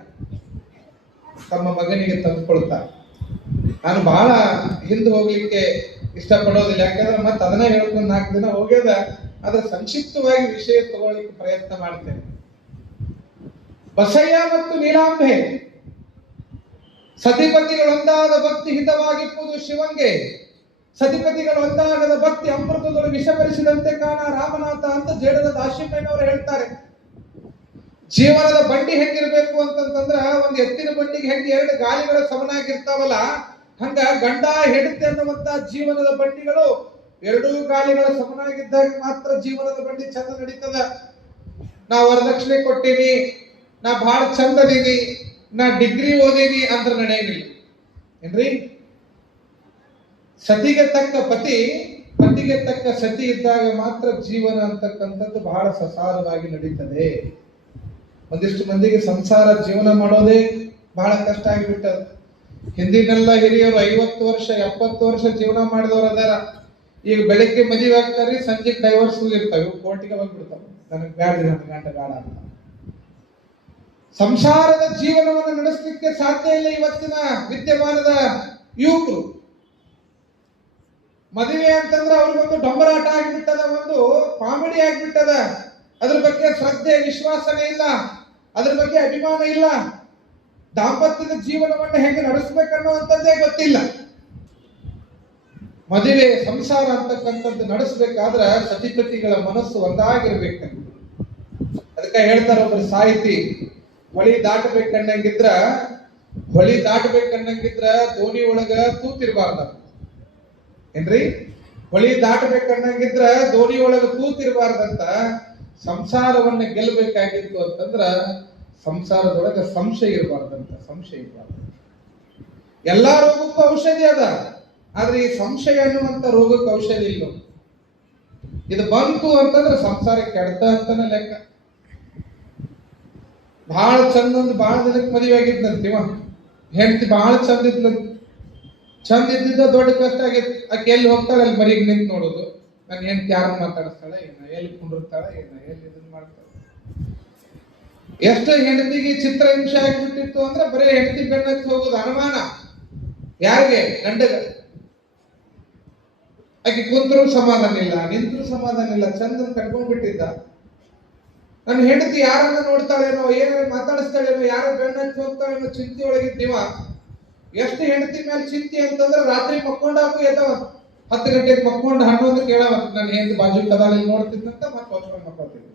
ತಮ್ಮ ಮಗನಿಗೆ ತಂದುಕೊಳ್ತಾರೆ. ನಾನು ಬಹಳ ಹಿಂದೆ ಹೋಗ್ಲಿಕ್ಕೆ ಇಷ್ಟಪಡೋದಿಲ್ಲ, ಯಾಕಂದ್ರೆ ಮತ್ತೆ ಅದನ್ನ ಹೇಳ್ಕೊಂಡು 4 ದಿನ ಹೋಗ್ಯದ. ಆದ್ರೆ ಸಂಕ್ಷಿಪ್ತವಾಗಿ ವಿಷಯ ತಗೊಳ್ಳಿಕ್ಕೆ ಪ್ರಯತ್ನ ಮಾಡ್ತೇನೆ. ಬಸಯ್ಯ ಮತ್ತು ನೀಲಾಂಬೆ ಸತಿಪತಿಗಳೊಂದಾದ ಭಕ್ತಿ ಹಿತವಾಗಿಪ್ಪುದು ಶಿವಂಗೆ, ಸತಿಪತಿಗಳೊಂದಾಗದ ಭಕ್ತಿ ಅಮೃತದೊಳು ವಿಷಪರಿಸಿದಂತೆ ಕಾಣ ರಾಮನಾಥ ಅಂತ ಜೇಡದ ದಾಶಿಮಯ್ಯನವರು ಹೇಳ್ತಾರೆ. ಜೀವನದ ಬಂಡಿ ಹೆಂಗಿರ್ಬೇಕು ಅಂತಂದ್ರ ಒಂದು ಎತ್ತಿನ ಬಂಡಿಗೆ ಹೆಂಗೆ 2 ಗಾಲಿಗಳ ಸಮನಾಗಿರ್ತಾವಲ್ಲ, ಹಂಗ ಗಂಡ ಹೆಂಡತಿ ಅನ್ನುವಂತ ಜೀವನದ ಬಂಡಿಗಳು 2 ಗಾಲಿಗಳ ಸಮನಾಗಿದ್ದಾಗ ಮಾತ್ರ ಜೀವನದ ಬಂಡಿ ಚಂದ ನಡೀತದ. ನಾ ವರದಕ್ಷಿಣೆ ಕೊಟ್ಟೀನಿ, ನಾ ಬಹಳ ಚಂದ ಅದೀನಿ, ನಾ ಡಿಗ್ರಿ ಓದೀನಿ ಅಂದ್ರೆ ನಡೆಯಂಗಿಲ್ಲ ಏನ್ರಿ. ಸತಿಗೆ ತಕ್ಕ ಪತಿ, ಪತಿಗೆ ತಕ್ಕ ಸತಿ ಇದ್ದಾಗ ಮಾತ್ರ ಜೀವನ ಅಂತಕ್ಕಂಥದ್ದು ಬಹಳ ಸಸಾರವಾಗಿ ನಡೀತದೆ. ಒಂದಿಷ್ಟು ಮಂದಿಗೆ ಸಂಸಾರ ಜೀವನ ಮಾಡೋದೇ ಬಹಳ ಕಷ್ಟ ಆಗಿಬಿಟ್ಟದ. ಹಿಂದಿನೆಲ್ಲ ಹಿರಿಯರು 50 ವರ್ಷ 70 ವರ್ಷ ಜೀವನ ಮಾಡಿದವರು ಅದಾರ. ಈಗ ಬೆಳಿಗ್ಗೆ ಮದುವೆ ಆಗ್ತಾರೆ, ಸಂಜೆ ಡೈವರ್ಸ್ ಇರ್ತಾವೆ, ಕೋರ್ಟಿಗೆ ಹೋಗ್ಬಿಡ್ತಾವ. ನನಗೆ ಬ್ಯಾಡ, ನನ್ನ ಗಂಡ ಬೇಡ ಅಂತ. ಸಂಸಾರದ ಜೀವನವನ್ನು ನಡೆಸಲಿಕ್ಕೆ ಸಾಧ್ಯ ಇಲ್ಲ ಇವತ್ತಿನ ವಿದ್ಯಮಾನದ ಯುವಕರು. ಮದುವೆ ಅಂತಂದ್ರೆ ಅವ್ರಿಗೊಂದು ಡಂಬರಾಟ ಆಗ್ಬಿಟ್ಟದ, ಒಂದು ಕಾಮಿಡಿ ಆಗ್ಬಿಟ್ಟದ. ಅದ್ರ ಬಗ್ಗೆ ಶ್ರದ್ಧೆ ವಿಶ್ವಾಸನೇ ಇಲ್ಲ, ಅದ್ರ ಬಗ್ಗೆ ಅಭಿಮಾನ ಇಲ್ಲ. ದಾಂಪತ್ಯದ ಜೀವನವನ್ನು ಹೇಗೆ ನಡೆಸಬೇಕನ್ನುವಂಥದ್ದೇ ಗೊತ್ತಿಲ್ಲ. ಮದುವೆ ಸಂಸಾರ ಅಂತಕ್ಕಂಥದ್ದು ನಡೆಸಬೇಕಾದ್ರೆ ಸತಿಪತಿಗಳ ಮನಸ್ಸು ಒಂದಾಗಿರ್ಬೇಕಂತ. ಅದಕ್ಕೆ ಹೇಳ್ತಾರ ಒಬ್ಬರು ಸಾಹಿತಿ, ಹೊಳಿ ದಾಟಬೇಕನ್ನಂಗಿದ್ರ ದೋಣಿ ಒಳಗ ತೂತಿರ್ಬಾರ್ದ ಏನ್ರಿ. ಹೊಳಿ ದಾಟಬೇಕನ್ನಂಗಿದ್ರ ದೋಣಿ ಒಳಗ ತೂತಿರ್ಬಾರ್ದಂತ. ಸಂಸಾರವನ್ನ ಗೆಲ್ಲಬೇಕಾಗಿತ್ತು ಅಂತಂದ್ರ ಸಂಸಾರದೊಳಗ ಸಂಶಯ ಇರಬಾರ್ದಂತ. ಸಂಶಯ ಇರಬಾರ್ದು. ಎಲ್ಲಾ ರೋಗಕ್ಕೂ ಔಷಧಿ ಅದ, ಆದ್ರೆ ಈ ಸಂಶಯ ಅನ್ನುವಂತ ರೋಗಕ್ಕೆ ಔಷಧಿ ಇಲ್ಲ. ಇದು ಬಂತು ಅಂತಂದ್ರೆ ಸಂಸಾರ ಕೆಡ್ತ ಅಂತಾನೆ ಲೆಕ್ಕ. ಬಹಳ ಚಂದ ಒಂದು ಬಹಳ ದಿನಕ್ಕೆ ಮದುವೆ ಆಗಿದ್ನಂತೀವ, ಹೆಂಡತಿ ಬಹಳ ಚಂದ ಇದ್ದಿದ್ದ ದೊಡ್ಡ ಕಷ್ಟ ಆಗಿತ್ತು. ಆಕೆ ಎಲ್ಲಿ ಹೋಗ್ತಾಳೆ ಅಲ್ಲಿ ಮರಿಗೆ ನಿಂತು ನೋಡೋದು, ನನ್ನ ಹೆಂಡತಿ ಯಾರನ್ನ ಮಾತಾಡಿಸ್ತಾಳೆ ಏನ, ಎಲ್ಲಿ ಕುಂಡಿರ್ತಾಳೆ ಏನ, ಎಲ್ಲಿ ಇದನ್ನ ಮಾಡ್ತಾಳೆ. ಎಷ್ಟು ಹೆಂಡತಿಗೆ ಚಿತ್ರಹಿಂಸೆ ಆಗಿಬಿಟ್ಟಿತ್ತು ಅಂದ್ರೆ ಬರೀ ಹೆಂಡತಿ ಬೆನ್ನತ್ತಿ ಹೋಗೋದು ಅನುಮಾನ. ಯಾರಿಗೆ? ಗಂಡಗ. ಆಕೆ ಕುಂತರೂ ಸಮಾಧಾನ ಇಲ್ಲ, ನಿಂತರೂ ಸಮಾಧಾನ ಇಲ್ಲ, ಚಂದನ್ ಕಟ್ಕೊಂಡ್ಬಿಟ್ಟಿದ್ದ. ನನ್ನ ಹೆಂಡತಿ ಯಾರನ್ನ ನೋಡ್ತಾಳೇನೋ, ಏನಾರ ಮಾತಾಡಿಸ್ತಾಳೇನೋ, ಯಾರ ಬೆನ್ನತ್ತಿ ಹೋಗ್ತಾಳೇನೋ ಚಿಂತೆ ಒಳಗಿದ್ದೀವ. ಎಷ್ಟು ಹೆಂಡತಿ ಮೇಲೆ ಚಿಂತೆ ಅಂತಂದ್ರೆ ರಾತ್ರಿ ಮಕ್ಕೊಂಡಾಗೂ ಎದ್ದವ. 10 ಗಂಟೆಗೆ ಮಕ್ಕೊಂಡು 11 ಕೇಳವ, ನನ್ನ ಹೆಂಡತಿ ಬಾಜು ಕದಾಲಿ ನೋಡ್ತಿದ್ದಂತ ಮತ್ತೆ ಹೊಚ್ಕೊಂಡು ಮಕ್ಕೋತಿದ್ದ.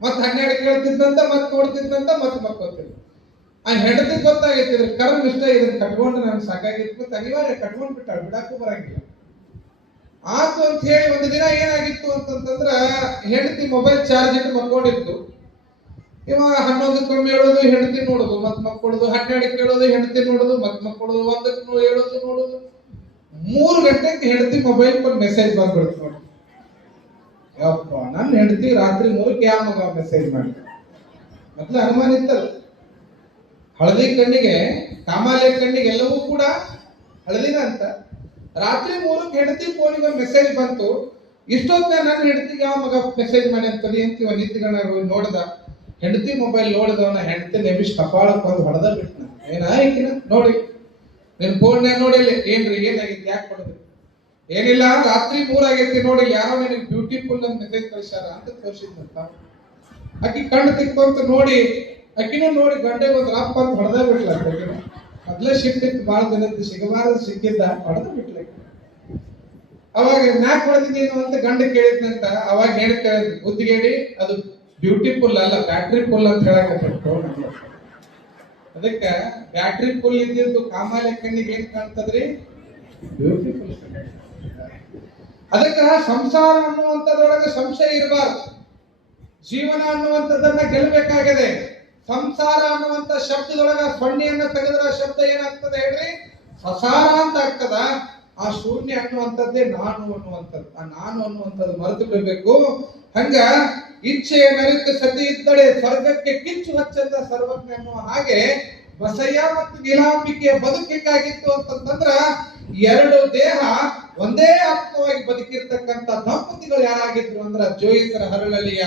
ಮತ್ತೆ 12 ಕೇಳ್ತಿದ್ದಂತ ಮತ್ತೆ ನೋಡ್ತಿದ್ದಂತ ಮತ್ತೆ ಮಕ್ಕೋತಿದ್ದ. ಆ ಹೆಂಡತಿ ಗೊತ್ತಾಗೈತಿ ಇದ್ರ ಕರ್ಮ ಇಷ್ಟ, ಇದನ್ನ ಕಟ್ಕೊಂಡು ನನ್ಗೆ ಸಾಕಾಗಿತ್ತು ಮತ್ತೆ ಅನಿವಾರ್ಯ ಕಟ್ಕೊಂಡ್ ಬಿಟ್ಟಾಳ, ಬಿಡಾಕು ಬರಂಗಿಲ್ಲ. ಆತು ಅಂತ ಹೇಳಿ ಒಂದು ದಿನ ಏನಾಗಿತ್ತು ಅಂತಂದ್ರ ಹೆಂಡತಿ ಮೊಬೈಲ್ ಚಾರ್ಜ್ ಇಟ್ಟು ಮಕ್ಕೊಂಡಿತ್ತು. ಇವ 11 ಹೇಳೋದು ಹೆಂಡತಿ ನೋಡೋದು, ಮತ್ ಮಕ್ಕೊಳ್ಳೋದು, 12 ಕೇಳೋದು ಹೆಂಡತಿ ನೋಡೋದು, ಮತ್ ಮಕ್ಕೊಳ್ಳೋದು, 1 ಹೇಳೋದು ನೋಡೋದು. 3 ಗಂಟೆಗೆ ಹೆಂಡತಿ ಮೊಬೈಲ್ ಒಂದು ಮೆಸೇಜ್ ಬಂದ್ಬಿಡ್ತು ನೋಡಿ. ಯಪ್ಪ, ನನ್ನ ಹೆಂಡತಿ ರಾತ್ರಿ 3ಕ್ಕೆ ಯಾವ ಮಗ ಮೆಸೇಜ್ ಮಾಡಿ ಮೊದ್ಲು ಅನುಮಾನ ಇತ್ತಲ್ಲ. ಹಳದಿ ಕಣ್ಣಿಗೆ ಕಾಮಾಲೆ ಕಣ್ಣಿಗೆ ಎಲ್ಲವೂ ಕೂಡ ಹಳದಿನ ಅಂತ. ರಾತ್ರಿ 3ಕ್ಕೆ ಹೆಂಡತಿ ಫೋನಿಗೆ ಒಂದು ಮೆಸೇಜ್ ಬಂತು. ಇಷ್ಟೊತ್ತ ನನ್ನ ಹೆಂಡತಿಗೆ ಯಾವ ಮಗ ಮೆಸೇಜ್ ಮಾಡಿ ಅಂತಲಿ ಅಂತ ನಿಂತ್ಕೊಂಡ ನೋಡ್ದ. ಹೆಂಡತಿ ಮೊಬೈಲ್ ನೋಡಿದವನ ಹೆಂಡತಿ ನೆಬಿಸ್ ಕಪಾಳಕ್ಕೆ ಒಂದು ಹೊಡೆದ ಬಿಟ್ಟ. ಏನಾಯ್ಕಿನ ನೋಡಿ, ನಿನ್ ಫೋನ್ ನೋಡಿಲ್ಲ ಏನ್ರಿ, ಏನಾಗಿತ್ತು, ಯಾಕೆ ಹೊಡೆದ್ರಿ? ಏನಿಲ್ಲ, ರಾತ್ರಿ 3 ಆಗೈತಿ ನೋಡಿ, ಯಾರೋ ನಿನಗೆ ಬ್ಯೂಟಿಫುಲ್ ಅಂತ ಮೆಸೇಜ್ ಕಳಿಸ್ಯಾರ ಅಂತ ತೋರಿಸಿದ್ನಂತ. ಅಕ್ಕಿ ಕಣ್ಣು ತಿಕ್ಕೊಂತ ನೋಡಿ, ಅಕ್ಕಿನೂ ನೋಡಿ ಗಂಟೆಗೆ ಒಂದು ರಾಪ್ ಅಂತ ಹೊಡೆದ ಬಿಟ್ಲ. ಅಕ್ಕಿನ ಮೊದ್ಲೇ ಸಿಕ್ಕಿತ್ತು, ಬಹಳ ದಿನದ್ದು ಸಿಗಬಾರದು ಸಿಕ್ಕಿದ್ದ, ಹೊಡೆದ ಬಿಟ್ಲ. ಅವಾಗ ಮ್ಯಾಕ್ ಹೊಡೆದಿದ್ದೇನು ಅಂತ ಗಂಡ ಕೇಳಿದ್ನಂತ. ಅವಾಗ ಹೇಳ್ತಾ ಬುದ್ಧಿಗೇಡಿ, ಅದು ಬ್ಯೂಟಿಫುಲ್ ಅಲ್ಲ, ಬ್ಯಾಟ್ರಿ ಫುಲ್ ಅಂತ ಹೇಳಕತ್ತು. ಅದಕ್ಕ ಬ್ಯಾಟ್ರಿ ಫುಲ್ ಇದ್ದಿದ್ದು ಕಾಮಾಲೆ ಕಣ್ಣಿಗೆ ಏನ್ ಕಾಣ್ತದ್ರಿ? ಬ್ಯೂಟಿಫುಲ್. ಅದಕ್ಕ ಸಂಸಾರ ಅನ್ನುವಂಥದ್ರೊಳಗೆ ಸಂಶಯ ಇರಬಾರ್ದು. ಜೀವನ ಅನ್ನುವಂಥದ್ದನ್ನ ಗೆಲ್ಲಬೇಕಾಗಿದೆ. ಸಂಸಾರ ಅನ್ನುವಂಥ ಶಬ್ದದೊಳಗ ಸೊನ್ನೆಯನ್ನ ತೆಗೆದ್ರೆ ಶಬ್ದ ಏನಾಗ್ತದೆ ಹೇಳ್ರಿ? ಸಸಾರ ಅಂತ ಆಗ್ತದ. ಆ ಶೂನ್ಯ ಅನ್ನುವಂಥದ್ದೇ ನಾನು ಅನ್ನುವಂಥದ್ದು. ಆ ನಾನು ಅನ್ನುವಂಥದ್ದು ಮರೆತು ಬಿಡಬೇಕು. ಹಂಗ ಇಚ್ಛೆಯ ಮೆರೆತು ಸತಿ ಇದ್ದಳೆ ಸ್ವರ್ಗಕ್ಕೆ ಕಿಚ್ಚು ಹಚ್ಚಂದ ಸರ್ವಜ್ಞ ಅನ್ನುವ ಹಾಗೆ ಬಸಯ್ಯ ಮತ್ತು ನೀಲಾಂಬಿಕೆಯ ಬದುಕಿಗಾಗಿತ್ತು ಅಂತಂದ್ರ 2 ದೇಹ ಒಂದೇ ಆತ್ಮವಾಗಿ ಬದುಕಿರ್ತಕ್ಕಂಥ ದಂಪತಿಗಳು ಯಾರಾಗಿದ್ರು ಅಂದ್ರ ಜೋಯಿಸರ ಹರಳಲ್ಲಿಯ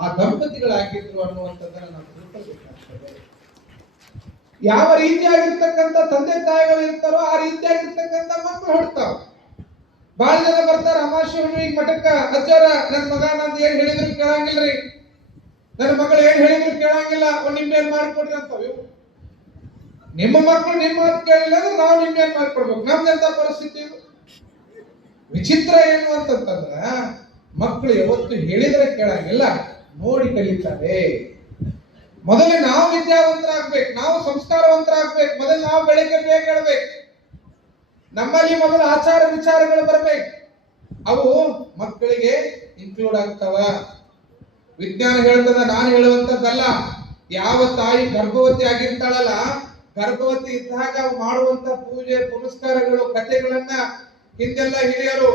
ಆ ದಂಪತಿಗಳಾಗಿದ್ರು ಅನ್ನುವಂಥದ್ದನ್ನ ನಾವು ತಿಳ್ಕೊಳ್ಬೇಕಾಗ್ತದೆ. ಯಾವ ರೀತಿಯಾಗಿರ್ತಕ್ಕಂಥ ತಂದೆ ತಾಯಿಗಳು ಇರ್ತಾರೋ ಆ ರೀತಿಯಾಗಿರ್ತಕ್ಕಂಥ ಮಕ್ಕಳು ಹೊಡ್ತಾವ. ಬಹಳ ಜನ ಬರ್ತಾರ ಅಮಾವಾಸ್ಯೆ ಹುಣ್ಣಿಮೆಗೆ ಮಠಕ್ಕ, ಅಜ್ಜಾರ ನನ್ನ ಮಗ ನಂದು ಏನ್ ಹೇಳಿದ್ರು ಕೇಳಂಗಿಲ್ರಿ, ನನ್ನ ಮಗಳು ಏನ್ ಹೇಳಿದ್ರು ಕೇಳಂಗಿಲ್ಲ, ಒಂದ್ ನಿಂಬೆಹಣ್ಣು ಮಾಡಿಕೊಡ್ರಿ ಅಂತವ್. ನಿಮ್ಮ ಮಕ್ಕಳು ನಿಮ್ಮ ಮಾತು ಕೇಳಿಲ್ಲ ಅಂದ್ರೆ ನಾವು ನಿಂಬೆಹಣ್ಣು ಮಾಡಿಕೊಡ್ಬೇಕು. ನಮ್ದೆಂತ ಪರಿಸ್ಥಿತಿ? ವಿಚಿತ್ರ ಏನು ಅಂತಂದ್ರ ಮಕ್ಕಳು ಯಾವತ್ತು ಹೇಳಿದ್ರೆ ಕೇಳಂಗಿಲ್ಲ, ನೋಡಿ ಕಲಿತಾರೆ. ಮೊದಲೇ ನಾವು ವಿದ್ಯಾವಂತರಾಗ್ಬೇಕು, ನಾವು ಸಂಸ್ಕಾರವಂತರಾಗ್ಬೇಕು. ಮೊದಲು ನಾವು ಬೆಳಿಗ್ಗೆ ಬೇಗ ಹೇಳ್ಬೇಕು. ನಮ್ಮಲ್ಲಿ ಮೊದಲು ಆಚಾರ ವಿಚಾರಗಳು ಬರಬೇಕು. ಅವು ಮಕ್ಕಳಿಗೆ ಇನ್ಕ್ಲೂಡ್ ಆಗ್ತಾವ. ವಿಜ್ಞಾನ ಹೇಳ್ತದ, ನಾನು ಹೇಳುವಂತದ್ದಲ್ಲ. ಯಾವ ತಾಯಿ ಗರ್ಭವತಿ ಆಗಿರ್ತಾಳಲ್ಲ, ಗರ್ಭವತಿ ಇದ್ದಾಗ ಮಾಡುವಂತ ಪೂಜೆ ಪುನಸ್ಕಾರಗಳು ಕಥೆಗಳನ್ನ ಹಿಂದೆಲ್ಲ ಹಿರಿಯರು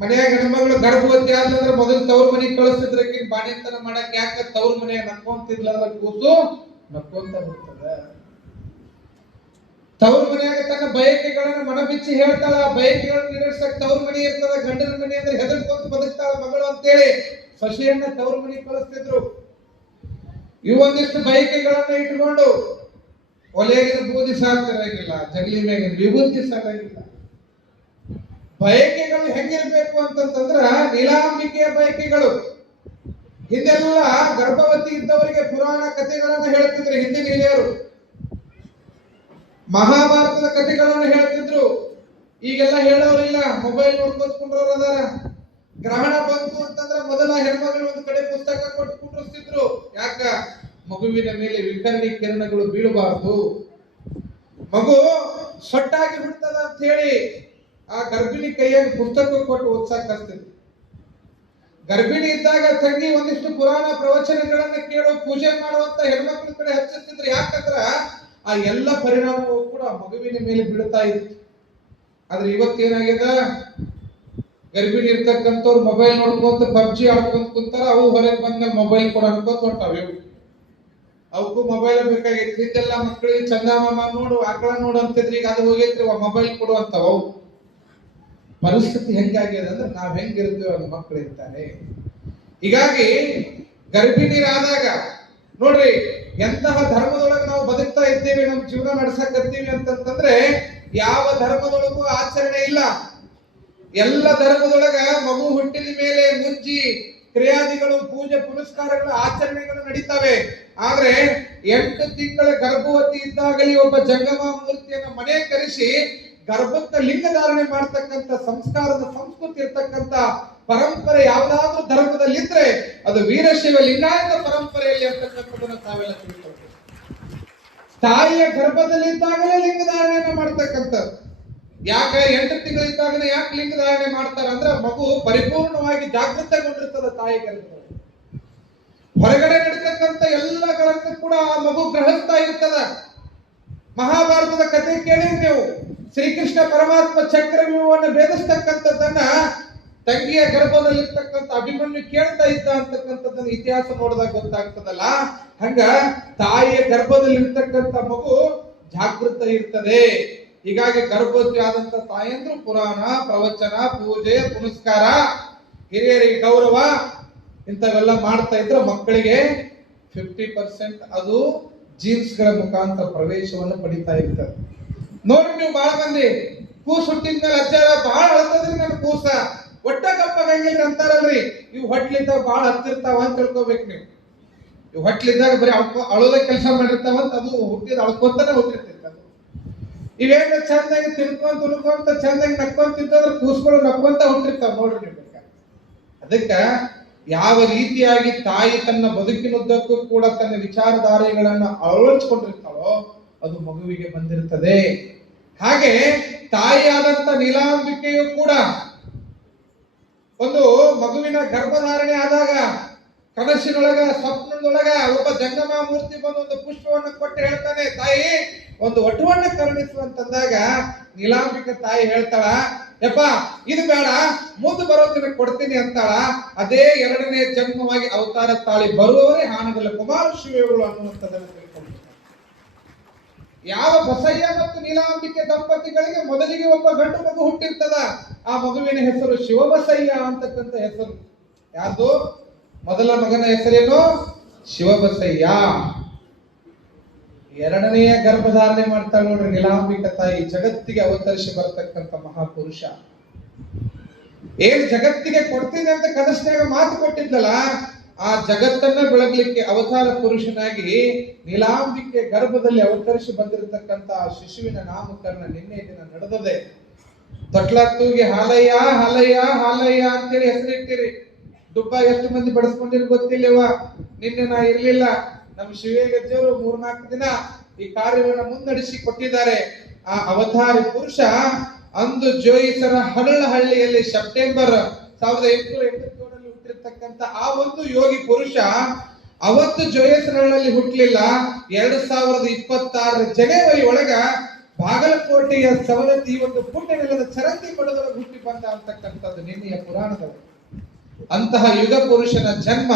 ಮನೆಯಾಗ ಹೆಣ್ಮಗಳು ಗರ್ಭವತಿ ಆದ್ಲಂದ್ರೆ ಮೊದಲು ತವ್ರ ಮನೆಗೆ ಕಳಿಸ್ತಿದ್ರಕ್ಕೆ ಬಾಣೆತನ ಮಾಡಕ್. ಯಾಕ? ತವ್ರ ಮನೆ ನಕ್ಕೊಂತಿದ್ಲಂದ್ರ ಕೂಸು ನಕ್ಕೊಂತ ಹೋಗ್ತದ. ತವ್ರ ಮನೆಯಾಗ ತನ್ನ ಬಯಕೆಗಳನ್ನ ಮನಬಿಚ್ಚಿ ಹೇಳ್ತಾಳ, ಬಯಕೆಗಳನ್ನ ಈಡೇರ್ಸಕ್ ತವ್ರ ಮನೆ ಇರ್ತದ, ಗಂಡನ ಮನೆ ಅಂದ್ರೆ ಹೆದರ್ಕೊಂತ ಬದುಕ್ತಾಳ ಮಗಳು ಅಂತೇಳಿ ಸೊಸೆಯನ್ನ ತವ್ರ ಮನೆಗೆ ಕಳಿಸ್ತಿದ್ರು. ಇವೊಂದಿಷ್ಟು ಬಯಕೆಗಳನ್ನ ಇಟ್ಕೊಂಡು ಒಲೆಗಿನ ಬೂದಿ ಸಾರ್ತಿರಂಗಿಲ್ಲ, ಜಗಲಿ ಮೇಗಿನ ವಿಭೂತಿ ಸಾರಾಗಿಲ್ಲ. ಬಯಕೆಗಳು ಹೆಂಗಿರ್ಬೇಕು ಅಂತಂತಂದ್ರ ನೀಲಾಂಬಿಕೆಯ ಬಯಕೆಗಳು. ಹಿಂದೆಲ್ಲ ಗರ್ಭವತಿ ಇದ್ದವರಿಗೆ ಪುರಾಣ ಕಥೆಗಳನ್ನ ಹೇಳ್ತಿದ್ರು ಹಿಂದಿನ ಹಿರಿಯರು, ಮಹಾಭಾರತದ ಕಥೆಗಳನ್ನ ಹೇಳ್ತಿದ್ರು. ಈಗೆಲ್ಲ ಹೇಳೋರಿಲ್ಲ, ಮೊಬೈಲ್ ನೋಡ್ಕೊಂಡ್ಕೊಂಡ್ರವ್ರು ಅದಾರ. ಗ್ರಹಣ ಬಂತು ಅಂತಂದ್ರೆ ಮೊದಲ ಹೆಣ್ಮಗಳು ಒಂದು ಕಡೆ ಪುಸ್ತಕ ಕೊಟ್ಟು ಕುಂಡ್ರಿಸ್ತಿದ್ರು. ಯಾಕ? ಮಗುವಿನ ಮೇಲೆ ವಿಕರ್ಣಿ ಕಿರಣಗಳು ಬೀಳಬಾರದು, ಮಗು ಸೊಟ್ಟಾಗಿ ಬಿಡ್ತದ ಅಂತ ಹೇಳಿ ಆ ಗರ್ಭಿಣಿ ಕೈಯಾಗಿ ಪುಸ್ತಕ ಕೊಟ್ಟು ಓದ್ಸಾಕ್ ಕಲ್ತಿದ್ರು. ಗರ್ಭಿಣಿ ಇದ್ದಾಗ ತಂಗಿ ಒಂದಿಷ್ಟು ಪುರಾಣ ಪ್ರವಚನಗಳನ್ನ ಕೇಳೋ ಪೂಜೆ ಮಾಡುವಂತ ಹೆಣ್ಮಕ್ಳ ಕಡೆ ಹಚ್ಚಿಸ್ತಿದ್ರು. ಯಾಕಂದ್ರ ಆ ಎಲ್ಲ ಪರಿಣಾಮವು ಕೂಡ ಮಗುವಿನ ಮೇಲೆ ಬೀಳ್ತಾ ಇತ್ತು. ಆದ್ರೆ ಇವತ್ತೇನಾಗ್ಯದ, ಗರ್ಭಿಣಿ ಇರ್ತಕ್ಕಂಥವ್ರು ಮೊಬೈಲ್ ನೋಡ್ಕೊಂತ ಪಬ್ಜಿ ಆಡ್ಕೊಂತ ಕುಂತಾರ. ಅವು ಹೊರಗೆ ಬಂದ್ಮೇಲೆ ಮೊಬೈಲ್ ಕೊಡ ಅನ್ಕೊಂತ ಹೊಂಟಾವ. ಅವಕ್ಕೂ ಮೊಬೈಲ್ ಬೇಕಾಗಿತ್ತು. ಇದೆಲ್ಲ ಮಕ್ಕಳಿಗೆ ಚಂದಮಾಮ ನೋಡು, ಆಕಳ ನೋಡು ಅಂತಿದ್ರಿ, ಈಗ ಅದು ಹೋಗೈತ್ರಿ, ಮೊಬೈಲ್ ಕೊಡು ಅಂತಾವ. ಪರಿಸ್ಥಿತಿ ಹೆಂಗಾಗ್ಯದ ಅಂದ್ರೆ ನಾವ್ ಹೆಂಗಿರ್ತೀವಿ ಅದು ಮಕ್ಕಳು ಇರ್ತಾರೆ. ಹೀಗಾಗಿ ಗರ್ಭಿಣಿಯರಾದಾಗ ನೋಡ್ರಿ ಎಂತಹ ಧರ್ಮದೊಳಗೆ ನಾವು ಬದುಕ್ತಾ ಇದ್ದೇವೆ, ನಮ್ಮ ಜೀವನ ನಡೆಸಕತ್ತೀವಿ ಅಂತಂತಂದ್ರೆ ಯಾವ ಧರ್ಮದೊಳಗೂ ಆಚರಣೆ ಇಲ್ಲ. ಎಲ್ಲ ಧರ್ಮದೊಳಗ ಮಗು ಹುಟ್ಟಿದ ಮೇಲೆ ಮುಂಚಿ ಕ್ರಿಯಾದಿಗಳು, ಪೂಜೆ ಪುನಸ್ಕಾರಗಳು, ಆಚರಣೆಗಳು ನಡೀತವೆ. ಆದ್ರೆ 8 ತಿಂಗಳ ಗರ್ಭವತಿ ಇದ್ದಾಗಲೇ ಒಬ್ಬ ಜಂಗಮ ಮೂರ್ತಿಯನ್ನು ಮನೆ ಕರೆಸಿ ಗರ್ಭಕ್ಕೆ ಲಿಂಗ ಧಾರಣೆ ಮಾಡ್ತಕ್ಕಂಥ ಸಂಸ್ಕಾರದ ಸಂಸ್ಕೃತಿ ಇರ್ತಕ್ಕಂಥ ಪರಂಪರೆ ಯಾವ್ದಾದ್ರೂ ಧರ್ಮದಲ್ಲಿದ್ರೆ ಅದು ವೀರಶೈವ ಲಿಂಗಾಯತ ಪರಂಪರೆಯಲ್ಲಿ ಅಂತಕ್ಕಂಥದನ್ನ ತಾವೆಲ್ಲ ತಿಳ್ಕೊಳ್ತೀವಿ. ತಾಯಿಯ ಗರ್ಭದಲ್ಲಿದ್ದಾಗಲೇ ಲಿಂಗ ಧಾರಣೆಯನ್ನ ಮಾಡ್ತಕ್ಕಂಥದ್ದು. ಯಾಕೆ 8 ತಿಂಗಳಿದ್ದಾಗಲೇ ಯಾಕೆ ಲಿಂಗ ಧಾರಣೆ ಮಾಡ್ತಾರ ಅಂದ್ರೆ ಮಗು ಪರಿಪೂರ್ಣವಾಗಿ ಜಾಗೃತಗೊಂಡಿರ್ತದ ತಾಯಿ ಗರ್ಭದಲ್ಲಿ. ಹೊರಗಡೆ ನಡೀತಕ್ಕಂಥ ಎಲ್ಲಗಳನ್ನು ಕೂಡ ಆ ಮಗು ಗ್ರಹಿಸ್ತಾ ಇರ್ತದ. ಮಹಾಭಾರತದ ಕಥೆ ಕೇಳಿ ನೀವು, ಶ್ರೀಕೃಷ್ಣ ಪರಮಾತ್ಮ ಚಕ್ರವ್ಯೂಹವನ್ನು ಭೇದಿಸ್ತಕ್ಕಂಥದ್ದನ್ನ ತಂಗಿಯ ಗರ್ಭದಲ್ಲಿರ್ತಕ್ಕಂಥ ಅಭಿಮನ್ಯು ಕೇಳ್ತಾ ಇದ್ದ ಅಂತಕ್ಕಂಥದ್ದನ್ನ ಇತಿಹಾಸ ನೋಡಿದಾಗ ಗೊತ್ತಾಗ್ತದಲ್ಲ. ಹಂಗ ತಾಯಿಯ ಗರ್ಭದಲ್ಲಿರ್ತಕ್ಕಂಥ ಮಗು ಜಾಗೃತ ಇರ್ತದೆ. ಹೀಗಾಗಿ ಗರ್ಭವತಿ ಆದಂತ ತಾಯಂದ್ರು ಪುರಾಣ ಪ್ರವಚನ, ಪೂಜೆ ಪುನಸ್ಕಾರ, ಹಿರಿಯರಿಗೆ ಗೌರವ ಇಂಥವೆಲ್ಲ ಮಾಡ್ತಾ ಇದ್ರೆ ಮಕ್ಕಳಿಗೆ 50% ಅದು ಜೀನ್ಸ್ ಗಳ ಮುಖಾಂತರ ಪ್ರವೇಶವನ್ನು ಪಡಿತಾ ಇರ್ತದೆ. ನೋಡ್ರಿ ನೀವು ಬಹಳ ಮಂದಿ ಕೂಸು ಹುಟ್ಟಿದ ಮೇಲೆ ಅಜ್ಜಾರ ಬಹಳ ಅಳ್ತದ್ರಿ ನನ್ನ ಕೂಸ, ಒಟ್ಟ ಕಪ್ಪಾಗಂಗಿಲ್ರಿ ಅಂತಾರಲ್ರಿ. ಇವು ಹೊಟ್ಲಿದ್ದಾಗ ಬಹಳ ಹತ್ತಿರ್ತಾವ ಅಂತ ತಿಳ್ಕೊಬೇಕು ನೀವು. ಇವು ಹೊಟ್ಲಿದ್ದಾಗ ಬರೀ ಅಳೋದ ಕೆಲಸ ಮಾಡಿರ್ತಾವಂತ, ಅದು ಹುಟ್ಟಿದ ಅಳ್ಕೊಂತಾನೆ ಹುಟ್ಟಿರ್ತೈತೆ. ಇವೇನು ಚಂದಾಗಿ ತಿನ್ಕೊಂತ ಉಳ್ಕೊಂತ ಚಂದಾಗಿ ನಕ್ಕೊಂತ ತಿಂತಂದ್ರೆ ಕೂಸ್ಗಳು ನಕ್ಕೊಂತ ಹುಟ್ಟಿರ್ತಾವ ನೋಡ್ರಿ ನೀವು. ಅದಕ್ಕ ಯಾವ ರೀತಿಯಾಗಿ ತಾಯಿ ತನ್ನ ಬದುಕಿನುದ್ದಕ್ಕೂ ಕೂಡ ತನ್ನ ವಿಚಾರಧಾರೆಗಳನ್ನ ಅಳವಡಿಸಿಕೊಂಡಿರ್ತಾಳೋ ಅದು ಮಗುವಿಗೆ ಬಂದಿರ್ತದೆ. ಹಾಗೆ ತಾಯಿಯಾದಂತ ನೀಲಾಂಬಿಕೆಯು ಕೂಡ ಒಂದು ಮಗುವಿನ ಗರ್ಭಧಾರಣೆ ಆದಾಗ ಕನಸಿನೊಳಗ ಸ್ವಪ್ನದೊಳಗ ಒಬ್ಬ ಜಂಗಮ ಮೂರ್ತಿ ಬಂದು ಒಂದು ಪುಷ್ಪವನ್ನು ಕೊಟ್ಟು ಹೇಳ್ತಾನೆ, ತಾಯಿ ಒಂದು ವಟುವನ್ನ ಕರುಣಿಸು ಅಂತಂದಾಗ ನೀಲಾಂಬಿಕೆ ತಾಯಿ ಹೇಳ್ತಾಳ, ಯಪ್ಪ ಇದು ಬೇಡ, ಮುಂದೆ ಬರೋದನ್ನ ಕೊಡ್ತೀನಿ ಅಂತಾಳ. ಅದೇ 2ನೇ ಜನ್ಮವಾಗಿ ಅವತಾರ ತಾಳಿ ಬರುವವರೇ ಹಾನಗಲ್ಲ ಕುಮಾರ ಶಿವಗಳು ಅನ್ನುವಂಥದ್ದನ್ನು ತಿಳ್ಕೊಂಡು, ಯಾವ ಬಸಯ್ಯ ಮತ್ತು ನೀಲಾಂಬಿಕೆ ದಂಪತಿಗಳಿಗೆ ಮೊದಲಿಗೆ ಒಬ್ಬ ಗಂಡು ಮಗು ಹುಟ್ಟಿರ್ತದ. ಆ ಮಗುವಿನ ಹೆಸರು ಶಿವಬಸಯ್ಯ ಅಂತಕ್ಕಂಥ ಹೆಸರು. ಯಾರ್ದು? ಮೊದಲ ಮಗನ ಹೆಸರೇನು? ಶಿವಬಸಯ್ಯ. 2ನೆಯ ಗರ್ಭಧಾರಣೆ ಮಾಡ್ತಾಳೆ ನೋಡ್ರಿ ನೀಲಾಂಬಿಕಾ ತಾಯಿ. ಜಗತ್ತಿಗೆ ಅವತರಿಸಿ ಬರತಕ್ಕಂಥ ಮಹಾಪುರುಷ. ಏನ್ ಜಗತ್ತಿಗೆ ಕೊಡ್ತೀನಿ ಅಂತ ಕನಸಿನಾಗ ಮಾತು ಕೊಟ್ಟಿದ್ದಲ್ಲ, ಆ ಜಗತ್ತನ್ನ ಬೆಳಗ್ಲಿಕ್ಕೆ ಅವತಾರ ಪುರುಷನಾಗಿ ನೀಲಾಂಬಿಕೆ ಗರ್ಭದಲ್ಲಿ ಅವತರಿಸಿ ಬಂದಿರತಕ್ಕಂತ ಶಿಶುವಿನ ನಾಮಕರಣ ನಿನ್ನೆ ದಿನ ನಡೆದದೆ. ತೊಟ್ಲತ್ತೂಗೆ ಹಾಲಯ್ಯ ಹಾಲಯ್ಯ ಹಾಲಯ್ಯ ಅಂತೇಳಿ ಹೆಸರಿಟ್ಟಿರಿ. ದುಬ್ಬ ಎಷ್ಟು ಮಂದಿ ಬಡಿಸ್ಕೊಂಡಿರಿ ಗೊತ್ತಿಲ್ಲವ. ನಿನ್ನೆ ನಾ ಇರ್ಲಿಲ್ಲ, ನಮ್ಮ ಶಿವೇಗಜ್ಜವರು 3-4 ದಿನ ಈ ಕಾರ್ಯವನ್ನು ಮುನ್ನಡೆಸಿ ಕೊಟ್ಟಿದ್ದಾರೆ. ಆ ಅವತಾರಿ ಪುರುಷ ಅಂದು ಜೋಯಿಸರ ಹಳ್ಳಹಳ್ಳಿಯಲ್ಲಿ ಸೆಪ್ಟೆಂಬರ್ 1887 ಹುಟ್ಟಿರ್ತಕ್ಕಂಥ ಆ ಒಂದು ಯೋಗಿ ಪುರುಷ ಅವತ್ತು ಜೋಯಿಸರಹಳ್ಳಿ ಹುಟ್ಟಲಿಲ್ಲ. 2026 ಜನವರಿ ಒಳಗ ಬಾಗಲಕೋಟೆಯ ಸವಲತ್ತಿ ಒಂದು ಪುಣ್ಯ ನೆಲದ ಚರಂತಿ ಕೊಡದೊಳಗೆ ಹುಟ್ಟಿ ಬಂದ ಅಂತಕ್ಕಂಥದ್ದು ನಿನ್ನೆಯ ಪುರಾಣದೊಳಗೆ. ಅಂತಹ ಯುಗ ಪುರುಷನ ಜನ್ಮ